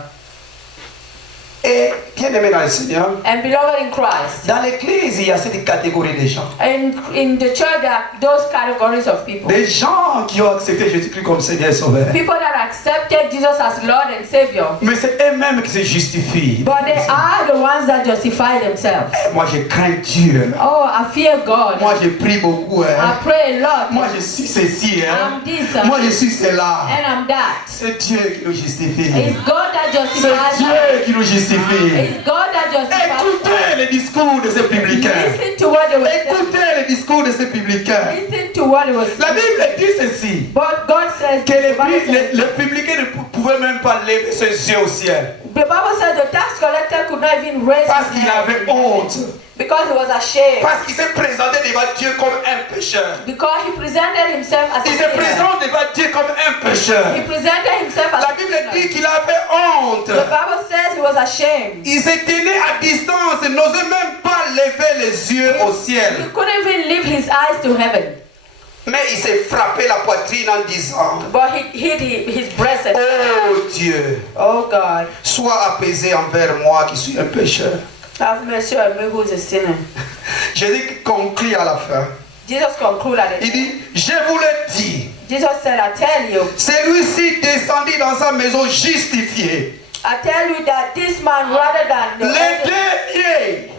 Et bien aimé dans le Seigneur, And beloved in Christ. dans l'église, il y a cette catégorie de gens. And in the church, there are those categories of people. Des gens qui ont accepté Jésus-Christ comme Seigneur et Sauveur. People that accepted Jesus as Lord and Savior. Mais c'est eux-mêmes qui se justifient. But they are the ones that justify themselves. Moi, je crains Dieu. Oh, I fear God. Moi, je prie beaucoup. I pray a lot. Moi, je suis ceci. I'm this. Moi, je suis cela. And I'm that. C'est Dieu qui nous justifie. It's God that C'est justifies us. Dieu qui nous justifie. It's God that justifies us. Écoutez les discours de ces publicains. Listen to what they were saying. Écoutez les discours de ces publicains. Listen to what they were La saying. Bible dit ceci. But God says says, que the Bible says, le publicain ne pouvait même pas lever ses yeux au ciel. the Bible says the tax collector could not even raise Parce his qu'il hand avait honte. because he was ashamed. Parce qu'il s'est présenté devant Dieu comme un pécheur. Because he presented himself as a Il se sinner. présente devant Dieu comme un pécheur. He presented himself as La a Bible sinner. dit qu'il avait honte. The Bible says he was ashamed. Il se tenait à distance, il n'osait même pas lever les yeux au He ciel. couldn't even lift his eyes to heaven. Mais il s'est frappé la poitrine en disant, But he hid his breast and oh Dieu, oh God, sois apaisé envers moi qui suis un pécheur. have mercy on me who is a sinner. Jésus conclut à la fin. Jesus concluded Il it. dit, je vous le dis, Jesus said, I tell you, celui-ci descendit dans sa maison justifié. I tell you that this man rather than Le dernier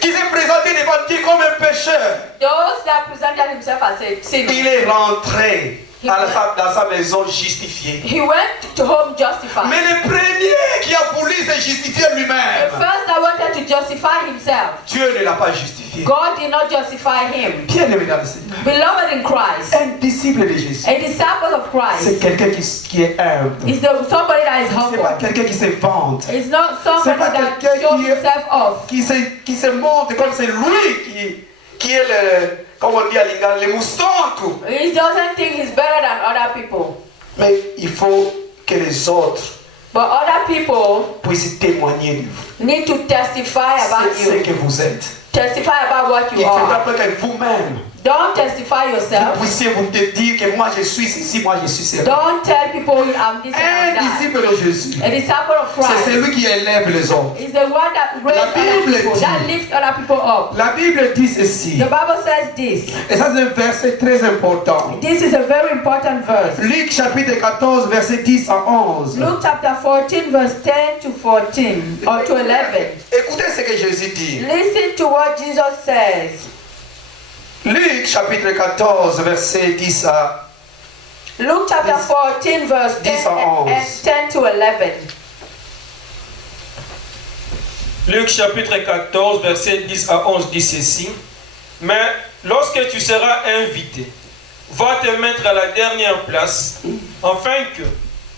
qui s'est présenté devant Dieu comme un pécheur, those that presented himself as a sinner, il est rentré dans sa maison justifié. he went to home justified. Mais le premier qui a voulu se justifier The lui-même, first that wanted to justify himself, Dieu ne l'a pas justifié. God did not justify him. Bien-aimé dans le Seigneur, Beloved in Christ, un disciple de Jésus, a disciple of c'est Christ quelqu'un qui est humble. is somebody that is C'est pas humble. quelqu'un qui se vante, It's not somebody C'est pas that quelqu'un shows qui est- himself off. qui se montre comme c'est lui qui est le, comme on dit à Lingala, le mousson tout. He doesn't think he's better than other people. Mais il faut que les autres But other people puissent témoigner de vous. need to testify about C'est ce you. que vous êtes. Testify about what Il you faudra are. pas que vous-même Don't testify vous yourself. puissiez vous dire que moi je suis ceci, moi je suis cela. Don't tell people I'm this Un and that. disciple de Jésus, A disciple of c'est Christ celui qui élève les autres. is the one that raises other Bible people, dit- that lifts other people up. La Bible dit ceci, The Bible says this. et ça c'est un verset très important. This is a very important verse. Luc chapitre 14, verset 10 à 11. Luke chapter 14, verse 10 to 14 or to 11. Écoutez ce que Jésus dit. Listen to what Jesus says. Luc chapitre 14, verset 10 à Luke chapter 14, verse 10 10 à 11. and 10 to 11. Luc chapitre 14, verset 10 à 11 dit ceci. Mais lorsque tu seras invité, va te mettre à la dernière place, afin que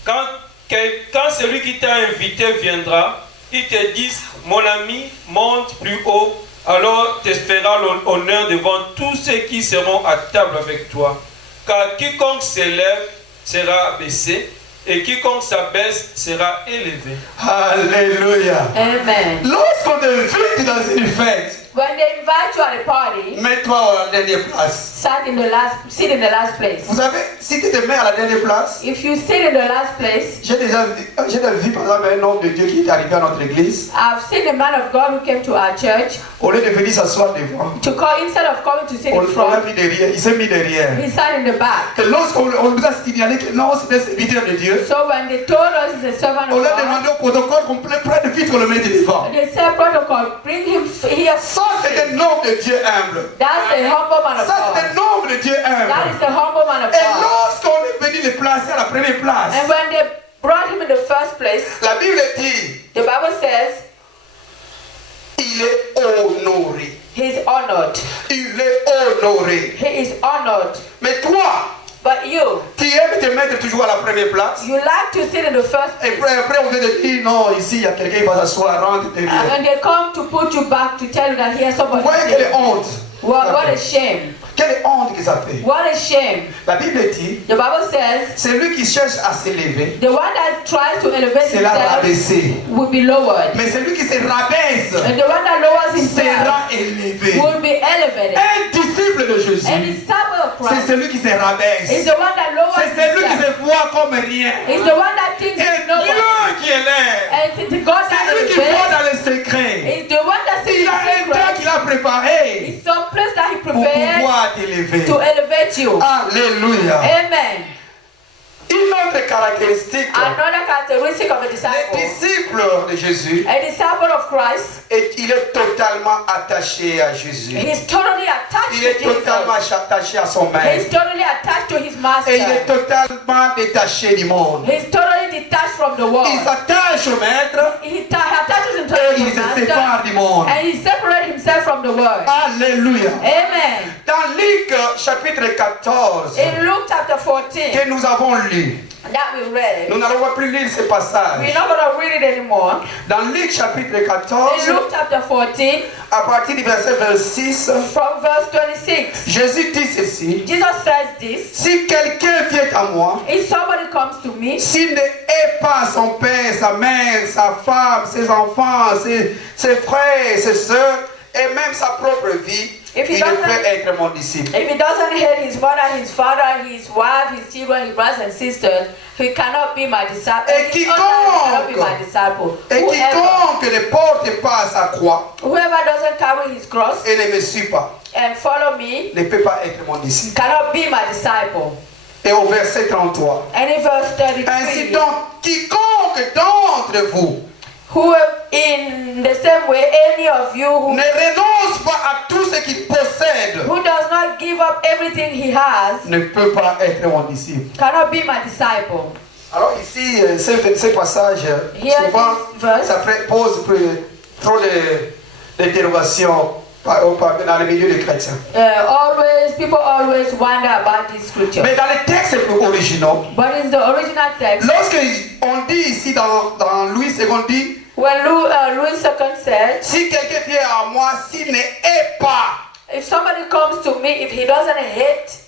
quand celui qui t'a invité viendra, il te dise, mon ami, monte plus haut, alors tu feras l'honneur devant tous ceux qui seront à table avec toi. Car quiconque s'élève sera baissé, et quiconque s'abaisse sera élevé. Alléluia. Amen. Lorsqu'on t'invite dans une fête, When they invite you at a party, mets-toi à la dernière place. sit in the last place. Vous savez, si tu te mets à la dernière place, If you sit in the last place, j'ai déjà vu par exemple un homme de Dieu qui est arrivé à notre église, I've seen a man of God who came to our church au lieu de venir s'asseoir devant, instead of coming to sit on in l'a front, mis derrière, il s'est mis derrière. he sat in the back. Et lorsqu'on nous a signalé que non, c'est un serviteur de Dieu, So when they told us he's a servant on of l'a God, demandé au protocole qu'on prenne vite qu'on le mette devant. they said protocol, bring him here. Ça, c'est un homme de Dieu humble. That's a humble man of Ça, c'est God. un homme de Dieu That humble. is the humble man of Et God. lorsqu'on est venu le placer à la première place, And when they brought him in the first place, la Bible dit, the Bible says il est honoré. he's honored. Il est honoré. He is honored. Mais toi, But you tu aimes te mettre toujours à la première place. like to sit in the first Et place. après on vient te dire, non, ici, il y a quelqu'un qui va s'asseoir, rentre And derrière. when they come to put you back to tell you that here's Vous somebody. voyez quelle honte. What a shame. Quelle honte que ça fait. What a shame. La Bible dit, The Bible says celui qui cherche à s'élever, the one that tries to elevate c'est la himself rabaisser. will be lowered. Mais celui qui se rabaisse And the one that lowers himself sera élevé. will be elevated. Un disciple de A Jésus, disciple of c'est Christ celui qui se is rabaisse. the one that lowers C'est celui qui himself. se voit comme rien. Is the one that thinks Et he's nobody. Dieu qui élève. And it's God that C'est lui qui voit elevates. dans les secrets. Is the one that sees Il a un the temps secret. qu'il a préparé It's some place that he pour prepared pouvoir t'élever. to elevate you. Alléluia. Amen. Une autre caractéristique, Another characteristic of a le disciple. disciple de Jésus, A disciple of Christ, il est totalement attaché à Jésus. he's totally attached Il est to Jesus. totalement attaché à son He's maître. totally attached to his master. Et il est totalement détaché du monde. He's totally detached from the Il world. s'attache au maître He attaches himself et to il the se master, sépare du monde. and he separates himself from the world. Alléluia. Amen. Dans Luc chapitre 14, In Luke chapter 14, que nous avons lu, that we read, nous n'allons plus lire ce passage. we're not going to read it anymore. Dans Luc chapitre In 14, Luke chapter 14, à partir du verset 26, from verse 26, Jésus dit ceci: Jesus says this: si quelqu'un vient à moi, if somebody comes to me, s'il ne hait pas son père, sa mère, sa femme, ses enfants, ses frères, ses soeurs, et même sa propre vie, If he il ne doesn't- peut être mon disciple. if he doesn't hate his mother, his father, his wife, his children, his brothers and sisters, he cannot be my disciple. Et His own life cannot be quiconque- my disciple. Et quiconque ne porte pas sa croix Whoever doesn't carry his cross et ne me suit pas, and follow me ne peut pas être mon disciple. cannot be my disciple. Et au verset 33, And in verse ainsi 33, donc, quiconque d'entre vous who in the same way any of you who ne renonce pas à tout ce qu'il possède does not give up everything he has ne peut pas être mon disciple. cannot be my disciple. Alors ici, ce passage, Here souvent, this verse, ça pose trop d'interrogations dans le milieu des chrétiens. people always wonder about this scripture. Mais dans les textes plus originaux, But in the original text, lorsque on dit ici dans Louis II, dit, when Louis II said, si quelqu'un vient à moi, s'il ne hait pas, if somebody comes to me, if he doesn't hate,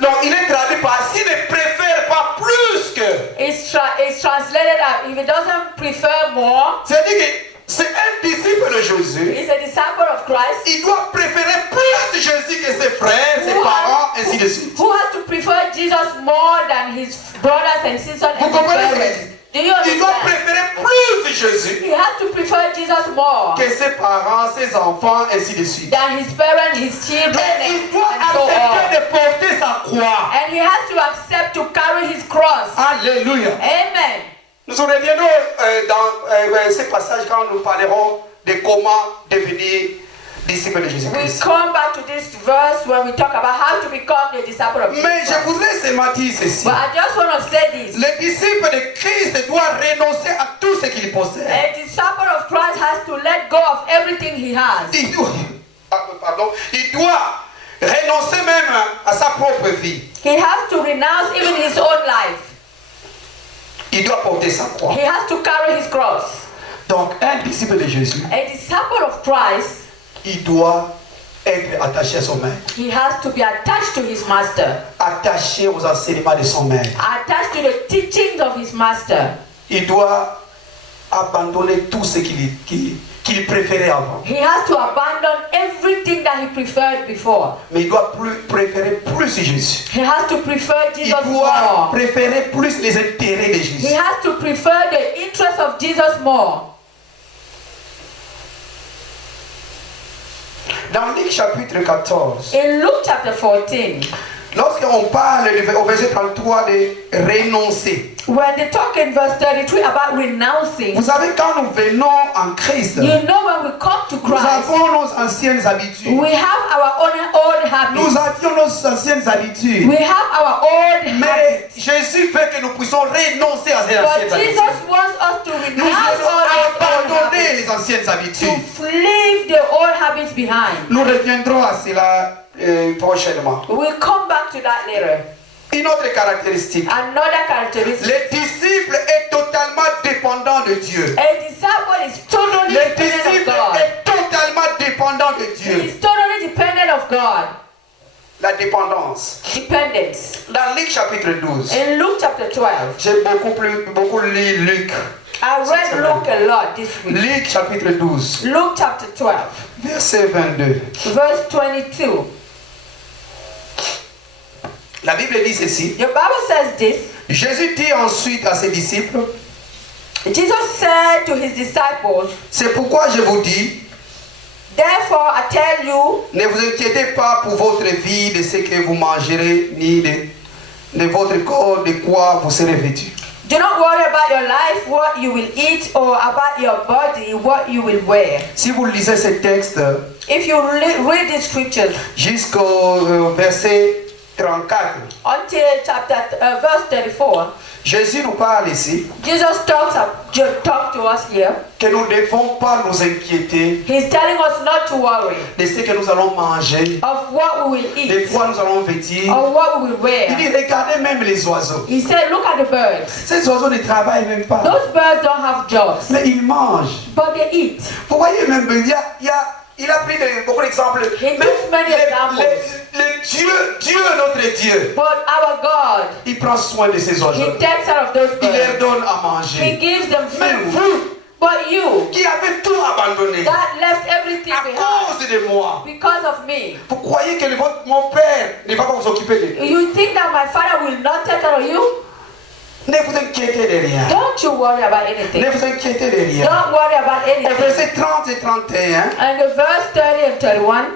donc il est traduit par s'il ne préfère pas plus que. it's translated as if he doesn't prefer more, C'est-à-dire que c'est un disciple de Jésus. he's a disciple of Christ. Il doit préférer plus Jésus que ses frères, ses parents, ainsi de suite. Who has to prefer Jesus more than his brothers and sisters Vous and his comprenez ce que je parents? dis? Do you Il doit understand? préférer plus Jésus He has to prefer Jesus more que ses parents, ses enfants, ainsi de suite. than his parents, his children, Et il doit and so accepter on. de porter sa croix. And he has to accept to carry his cross. Alléluia. Amen. Nous reviendrons dans ce passage quand nous parlerons de comment devenir disciple de We Jésus-Christ. come back to this verse when we talk about how to become the disciple of Mais Jesus. je voudrais seulement dire ceci. But I just want to say this. Le disciple de Christ doit renoncer à tout ce qu'il possède. A disciple of Christ has to let go of everything he has. Il doit renoncer même à sa propre vie. He has to renounce even his own life. Il doit porter sa croix. He has to carry his cross. Donc, un disciple de Jésus, A disciple of Christ, il doit être attaché à son maître, he has to be attached to his master, attaché aux enseignements de son maître. attached to the teachings of his master. Il doit abandonner tout ce qu'il préférait avant. He has to abandon everything that he preferred before. Mais il doit préférer plus Jésus. He has to prefer Il Jesus doit more. préférer plus les intérêts de He Jésus. has to prefer the interest of Jesus more. Dans Luc chapitre 14, In Luke chapter 14, lorsqu'on parle au verset 33 de renoncer, when they talk in verse 33 about renouncing, vous savez, quand nous venons en Christ, you know when we come to nous Christ, avons nos anciennes habitudes. we have our own old Nous habits. avions nos anciennes habitudes. We have our old Mais habits. Jésus fait que nous puissions renoncer à ces But anciennes habitudes. Jesus wants us to Nous renounce devons all those old abandonner habits, les anciennes habitudes. to leave the old habits behind. Nous reviendrons à cela prochainement. We'll come back to that later. Une autre caractéristique. Another characteristic. Le disciple est totalement dépendant de Dieu. A disciple is totally Le dependent of disciple God. est totalement dépendant de He Dieu. is totally dependent of God. La dépendance. Dependence. Dans Luc chapitre 12, In Luke chapter 12, j'ai beaucoup lu Luc. I read Luke a lot this week. Luc chapitre 12, Luke chapter 12, verset 22. verse 22. La Bible dit ceci. The Bible says this. Jésus dit ensuite à ses disciples, Jesus said to his disciples, c'est pourquoi je vous dis, therefore I tell you, ne vous inquiétez pas pour votre vie de ce que vous mangerez, ni de votre corps de quoi vous serez vêtus. do not worry about your life, what you will eat, or about your body, what you will wear. Si vous lisez ce texte If you read the scriptures jusqu'au verset 34. until verse 34. Jésus nous parle ici Jesus talks to us here. que nous ne devons pas nous inquiéter He's telling us not to worry de ce que nous allons manger, of what we will de eat quoi nous allons vêtir. or what we will Il dit, wear. regardez même les oiseaux. He said, look at the birds. Ces oiseaux ne travaillent même pas, Those birds don't have jobs, mais ils mangent. but they eat. Vous voyez même, il a pris beaucoup d'exemples. He Même took many examples. Dieu, notre Dieu, But our God, il prend soin de ces oiseaux. He takes care of those Il leur birds. donne à He manger. gives them Même food. vous, But you, qui avez tout abandonné that left everything à behind cause de moi, because of me. vous croyez que mon père ne va pas vous occuper de lui? You think that my Father will not take care of you? Ne vous inquiétez de rien. Don't you worry about Ne anything. vous inquiétez de rien. Don't worry about Au anything. verset 30 et 31, And the verse 30 and 31,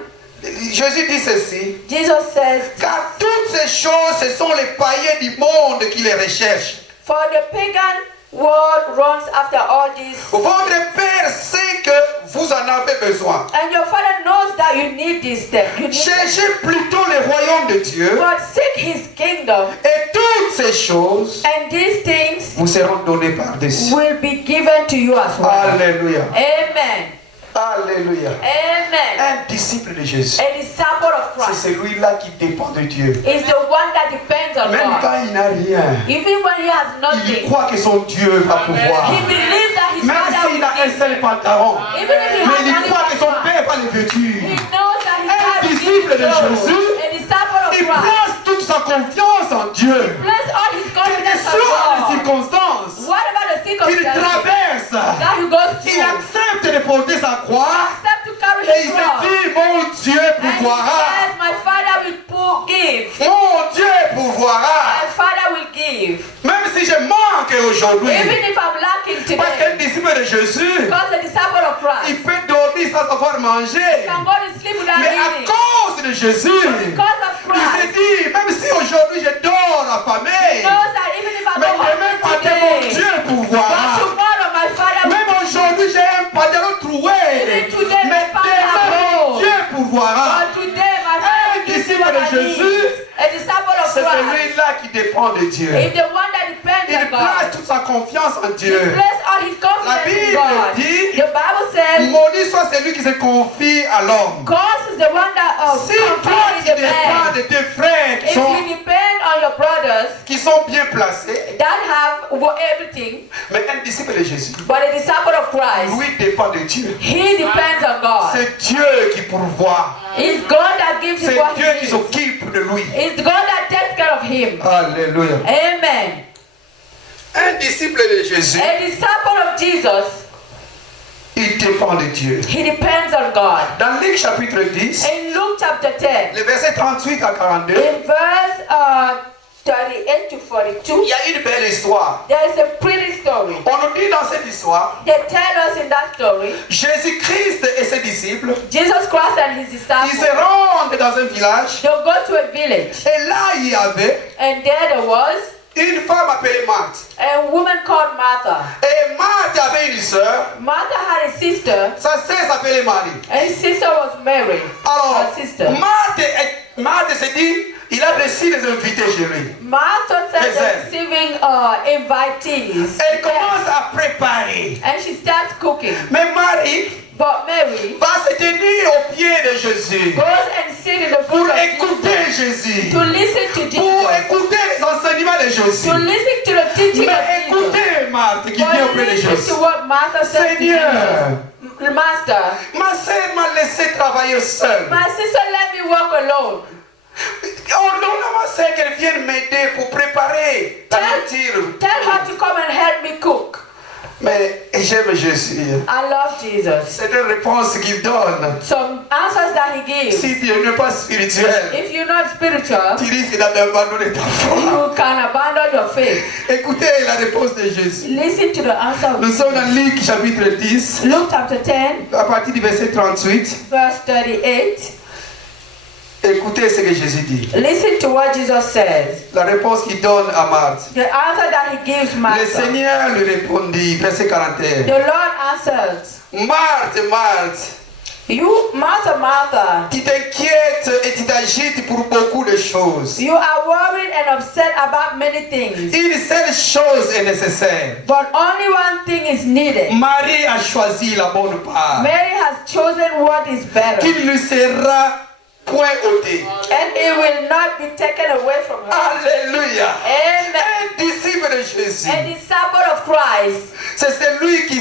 Jésus dit ceci. Jesus says, Car toutes ces choses, ce sont les païens du monde qui les recherchent. for the pagan world runs after all this, Votre Père sait que vous en avez besoin. and your Father knows that you need this thing. You need them. Cherchez plutôt le royaume de Dieu But seek His kingdom, et toutes ces choses and these things vous seront données par-dessus. will be given to you as well. Alléluia. Amen. Alléluia. Amen. Un disciple de Jésus, A disciple of c'est Christ celui-là qui dépend de Dieu. is the one that depends on Même God. quand il n'a rien, Even when he has il nothing, croit que son Dieu va pouvoir. he believes that his Même Father s'il will a un give seul him. pantalon, Even if he mais has il only croit que son one, Père va le he vêtir. knows that his Un Father disciple de gives him. Jésus, A disciple of il Christ. place toute sa confiance en Dieu. Place all his Quelles que confidence on soient les God. circonstances Whatever the qu'il circumstances traverse, that he goes il through, accepte de porter sa croix accept to carry et il his se cross. dit, mon Dieu And he pourvoira. says, my Father will give. Mon Dieu pourvoira. My Father will give. Même si je manque aujourd'hui. Even if I'm lacking Parce qu'un today. disciple de Jésus, Because the disciple of il Christ peut dormir sans avoir mangé. can go to sleep without Mais à eating. cause de Jésus, Because of il se Christ, dit, même si aujourd'hui je dors affamé, he knows that even if I mais don't demain have matin mon today, Dieu but pourvoira. tomorrow my Father will. Même aujourd'hui j'ai un pantalon troué, Even today, mais my Father demain mon will. Dieu pourvoira. But today my Father will give me disciple what de I Jésus, need. A disciple of C'est Christ celui-là qui dépend de Dieu. is the one that depends Il on place God. toute sa confiance en He Dieu. places all his La confidence in Bible God. dit, The Bible says, maudit soit celui qui se confie à l'homme. God is the one that Si toi confidence tu in the dépends man. de tes frères If you depend on your brothers qui sont bien placés, that have everything, mais un disciple de Jésus, but a disciple of Christ, lui dépend de Dieu. he depends on God. C'est Dieu qui pourvoit. It's God that gives him C'est what Dieu he qui needs. s'occupe de lui. It's God that takes care of him. Alléluia. Amen. Un disciple de Jésus, A disciple of Jesus, il dépend de Dieu. he depends on God. Dans Luc chapitre 10, In Luke chapter 10, les versets 38 à 42, in verse 38 to 42, il y a une belle histoire. there is a pretty story. On nous dit dans cette histoire, They tell us in that story, Jésus-Christ et ses disciples, Jesus Christ and his ils disciples, se rendent dans un village. they'll go to a village, Et là, il y avait and there was une femme appelée Marthe. a woman called Martha. Et Marthe avait une sœur. Martha had a sister, Sa sœur s'appelait Marie. and his sister was Mary, Alors, her sister. Marthe se dit, il a reçu des invités chez lui. Martha Yes, started sir. receiving invitees, Elle commence à préparer. and she starts cooking. Mais Marie But Mary va se tenir aux pieds de Jésus goes and sits in the pour foot of écouter Jesus, Jésus, to listen to pour Jesus, écouter les enseignements de Jésus. to listen to the teaching Mais of Jesus. écoutez Marthe qui vient But auprès de listen Jésus. to what Martha said to Seigneur, Jesus. Master, ma sœur m'a laissé travailler seule. my sister let me work alone. Ordonne à ma sœur qu'elle vienne m'aider pour préparer la nourriture. Tell her to come and help me cook. Mais j'aime Jésus. I love Jesus. C'est une réponse qu'il donne. Some answers that he gives. Si Dieu n'est pas spirituel, If you're not spiritual, tu risques d'abandonner ta foi. you can abandon your faith. Écoutez la réponse de Jésus. Listen to the answer of Nous sommes dans Luc chapitre 10, Luke chapter 10, à partir du verset 38. verse 38. Écoutez ce que Jésus dit. Listen to what Jesus says. La réponse qu'il donne à Marthe. The answer that he gives Le Martha. Seigneur lui répondit, verset 41. The Lord answered, Marthe, Marthe, you Martha, Martha, tu t'inquiètes et tu t'agites pour beaucoup de choses. you are worried and upset about many things, Une seule chose est nécessaire. but only one thing is needed. Marie a choisi la bonne part, Mary has chosen what is better, qu'il ne sera point ôté. and it will not be taken away from her. Alléluia. Amen. Un disciple de Jésus, A disciple of Christ c'est celui qui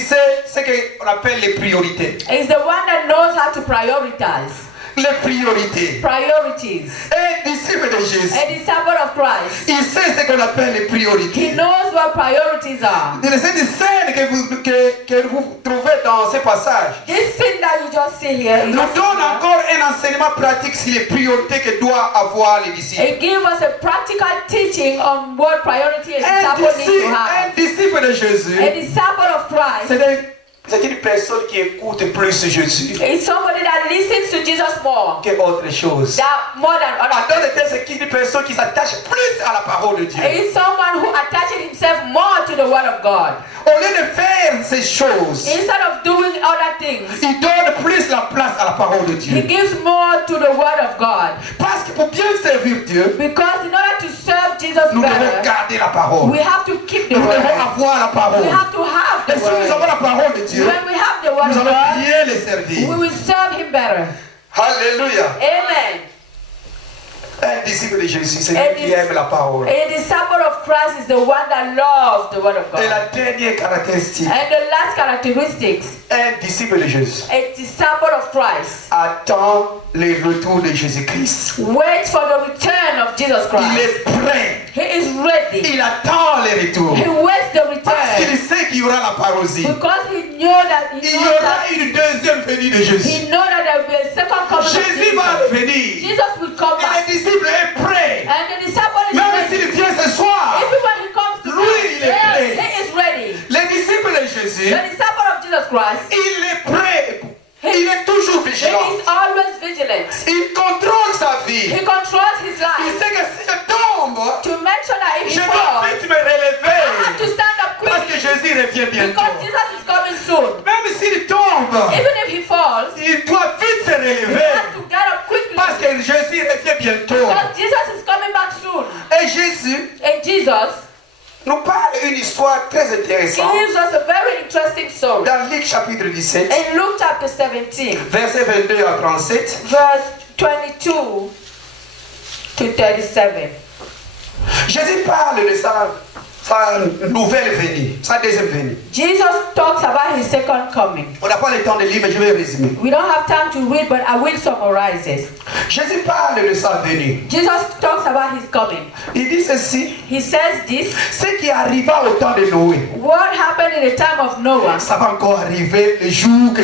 sait ce qu'on appelle les priorités. is the one that knows how to prioritize. Les priorités. Priorities. Un disciple de Jésus, A disciple of Christ, il sait ce qu'on appelle les he priorités. knows what priorities are. C'est cette scène que vous trouvez dans ce passage This thing that you just see here, nous donne encore un enseignement pratique sur les priorités que doivent avoir les disciples. it gives us a practical teaching on what priority a disciple needs to Un have. disciple de Jésus, A disciple of Christ c'est une personne qui écoute plus Jésus is somebody that listens to Jesus more, que autre chose. that more than En other. d'autres termes, c'est une personne qui s'attache plus à la parole de Dieu. Is someone who attaches himself more to the Word of God. Au lieu de faire ces choses, Instead of doing other things, il donne plus la place à la parole de he Dieu. gives more to the Word of God. Parce que pour bien servir Dieu, Because in order to serve Jesus nous devons better, garder la parole. we have to keep the Nous devons Word. avoir la parole. We have to have Et the si nous avons Word. la parole de Dieu, When we have the Word nous of allons God, bien les we servir. will serve Him better. Alléluia. Amen. Un disciple de Jésus, c'est Et lui qui aime la parole. A disciple of Christ is the one that loves the Word of Et God. la dernière caractéristique, And the last characteristics, un disciple de Jésus a disciple of Christ attend le retour de Jésus-Christ. waits for the return of Jesus Il Christ. est prêt. He is ready. Il attend le retour. He waits the Parce qu'il return sait qu'il y aura la parousie. because he knows that Il y aura une deuxième venue de Jésus. he knows that there will be a second coming of Jésus va Jesus. revenir. Jesus will come Et back. le disciple est prêt. And the disciple is Même ready. s'il vient ce soir, Even when he comes to Lui, il est yes, prêt. he is ready. le disciple de Jésus, The disciple of Jesus Christ, il est prêt. Il est toujours he vigilant. is always vigilant. Il contrôle sa vie. He controls his Il life sait que si je tombe, to make sure that if je he dois falls, vite me I have relever. to stand up Parce que quickly Jésus revient bientôt. because Jesus is coming soon. Même s'il tombe, Even if he falls, il doit vite se he relever. has to get up quickly Parce que Jésus revient bientôt. because Jesus is coming back soon. Et Jésus And Jesus nous parle une histoire très intéressante gives us a very interesting story. dans Luc chapitre 17, In Luke chapter 17, versets 22 à 37. verse 22 to 37. Jésus parle de sa nouvelle venue, sa deuxième venue. Jesus talks about his second coming. On n'a pas le temps de lire, mais je vais résumer. We don't have time to read, but I will summarize it. Jésus parle de sa venue. Jesus talks about his coming. Il dit ceci, He says this, ce qui arriva au temps de Noé, what happened in the time of Noah ça va encore arriver le jour que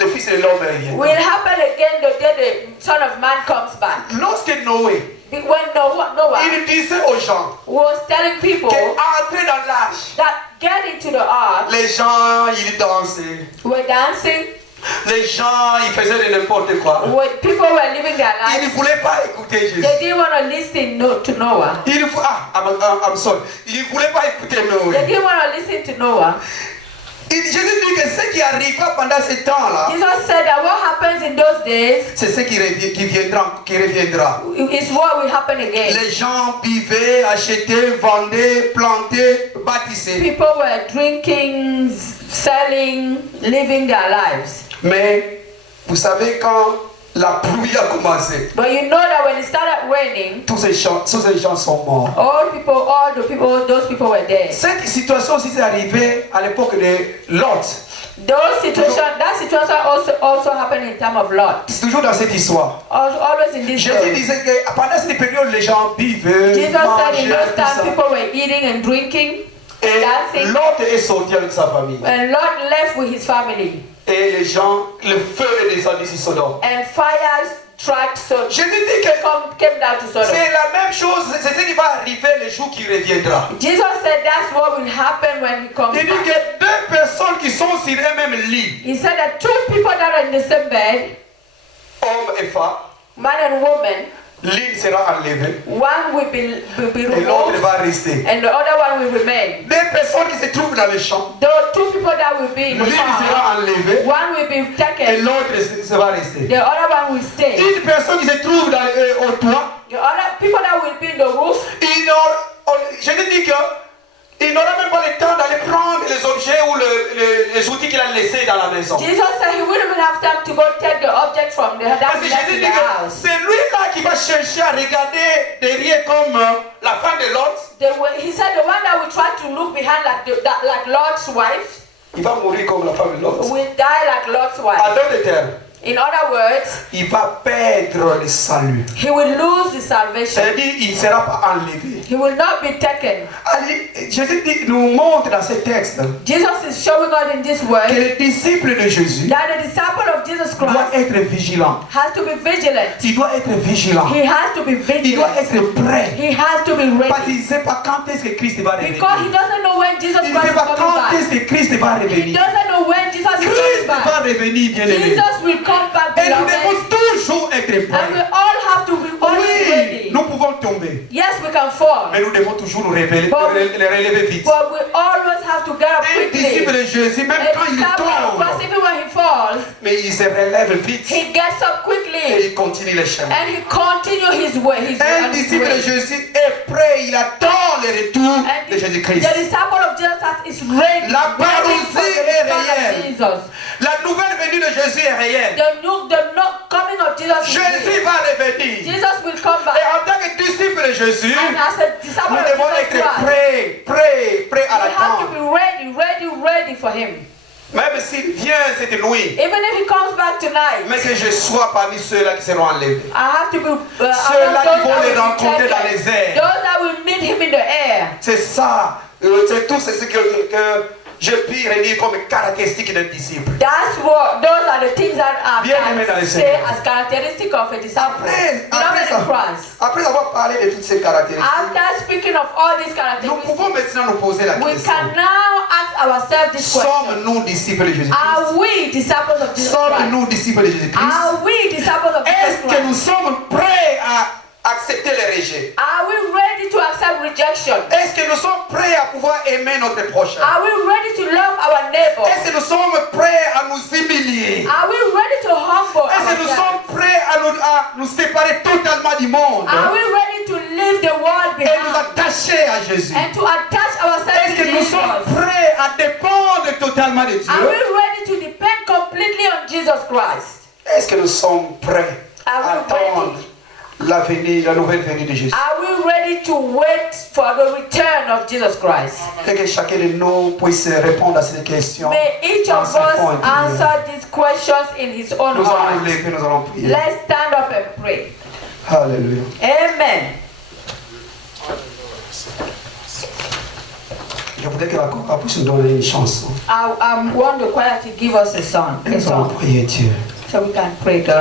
le Fils de l'homme will revient. happen again the day the Son of Man comes back. Lorsque Noé, When Noah il disait aux gens was telling people qu'entrer dans l'arche, that get into the ark, les gens, ils dansaient. were dancing, Les gens, ils faisaient de n'importe quoi. when people were living their Ils ne lives, voulaient pas écouter Jésus. they didn't want to listen to Noah. I'm sorry. Ils ne voulaient pas écouter They Noé. didn't want to listen to Noah. Jésus dit que ce qui arrivera pendant ce temps-là, Jesus said that what happens in those days c'est ce qui reviendra. is what will happen again. Les gens buvaient, achetaient, vendaient, plantaient, bâtissaient. People were drinking, selling, living their lives. Mais vous savez, quand la pluie a commencé, But you know that when it started raining, tous ces gens sont morts. all those people were dead. Cette situation aussi s'est arrivée à l'époque de Lot. That situation also happened in time of Lot. C'est toujours dans cette histoire. Always in this Jésus story. disait que pendant cette période, les gens buvaient, Jesus said in mangeaient, those tout times ça. people were eating and drinking, Et dancing. Lot est sorti avec sa famille. And Lot left with his family. Et les gens, le feu est descendu sur Sodome. And fires struck Sodom. Jésus dit que Came down to Sodom. c'est la même chose, c'est ce qui va arriver le jour qui reviendra. Jesus said that's what will happen when he comes Il dit back. que deux personnes qui sont sur un même lit, He said that two people that are in the same bed, homme et femme, man and woman, L'une sera enlevée One will be et l'autre removed, va rester. and the other one will remain. Des personnes qui se trouvent dans les champs, There are two people that will be in the l'une farm. sera enlevée One will be et taken, l'autre va rester. the other one will stay. Une personne qui se trouve au toit, The other people that will be in the roof, je te dis que il n'aura même pas le temps d'aller prendre les objets ou les outils qu'il a laissés dans la maison. Jesus said he wouldn't even have time to go take the object from that Parce que left Jésus in dit the que house. c'est lui-là qui va chercher à regarder derrière comme la femme de l'autre. He said the one that will try to look behind like Lot's wife Il va mourir comme la femme de l'autre. will die like Lot's En wife. d'autres termes, In other words, il va perdre le salut. he will lose the salvation. C'est-à-dire il ne sera pas enlevé. He will not be taken. Allez, Jésus nous montre dans ce texte Jesus is showing us in this que word les disciples de Jésus that the disciple of Jesus doivent Christ être vigilants. has to be vigilant. Il doit être vigilant. He has to be Il doit vigilant. être prêt. He has to be Parce ready. qu'il ne sait pas quand est-ce que Christ va revenir. Because he doesn't know when Jesus Il ne Christ sait is pas coming quand est-ce back. que Christ va He revenir. doesn't know when Jesus is Christ coming va back. revenir, bien aimé. Jesus will come back, Et nous beloved. devons toujours être And we prêts. all have to be always Oui, ready. nous pouvons tomber. Yes, we can fall. Mais nous devons toujours nous révéler, But- les relever vite. But we always have to get up Un disciple quickly. de Jésus, même A quand il disciple of tombe, Christ, even when he falls, mais il se relève vite he gets up et quickly il continue le chemin. and he continues his way. Un disciple de Jésus est prêt, il attend le retour And de the Jésus-Christ. disciple of Jesus is ready, La waiting for parousie the est return of réelle. Jesus. La nouvelle venue de Jésus est réelle. The coming of Jesus is Jésus real. va revenir. Jesus will come Et back. en tant que disciple de Jésus, And as a disciple nous of devons Jesus être Christ, prêts à we have to l'attendre. be ready for him. Même s'il vient cette nuit, Even if he comes back tonight, mais que je sois parmi ceux-là qui seront enlevés. I have to be Ceux-là among qui vont those les that will rencontrer be dans taken. les airs. Those that will meet him in the air. C'est ça, c'est tout ce que je puis redire comme caractéristique d'un disciple. Those are the things that I Bien aimé dans can le say Seigneur. as characteristic of a disciple. Beloved in Christ. Après avoir parlé de toutes ces caractéristiques, After speaking of all these nous characteristics, pouvons maintenant nous poser la we question. can now ask ourselves this question. Sommes-nous disciples de Jésus-Christ? Are we disciples of Jesus Christ? Sommes-nous disciples de Jésus-Christ? Are we disciples of Est-ce Jesus que nous Christ? sommes prêts à accepter le rejet? Are we ready to accept rejection? Est-ce que nous sommes prêts à pouvoir aimer notre prochain? Are we ready to love our neighbor? Est-ce que nous sommes prêts à nous humilier? Are we ready to humble Est-ce que nous ourselves? sommes prêts à nous séparer totalement du monde Are we ready to leave the world et nous behind attacher à Jésus? and to attach ourselves Est-ce to que nous sommes Jesus? prêts à dépendre totalement de Are we Dieu? ready to depend completely on Jesus Christ? Est-ce que nous sommes prêts Are à we attendre ready? la nouvelle venue de Jésus? Are we ready to wait for the return of Jesus Christ? Et que chacun de nous puisse répondre à ces questions. May each dans of son fond us intérieur. answer these questions in his own Nous allons heart. nous lever, nous allons prier. Let's stand up and pray. Alléluia. Amen. Je voudrais que la chorale puisse nous donner une chanson. I want the choir to give us a song, Et nous allons prier Dieu. so we can pray God.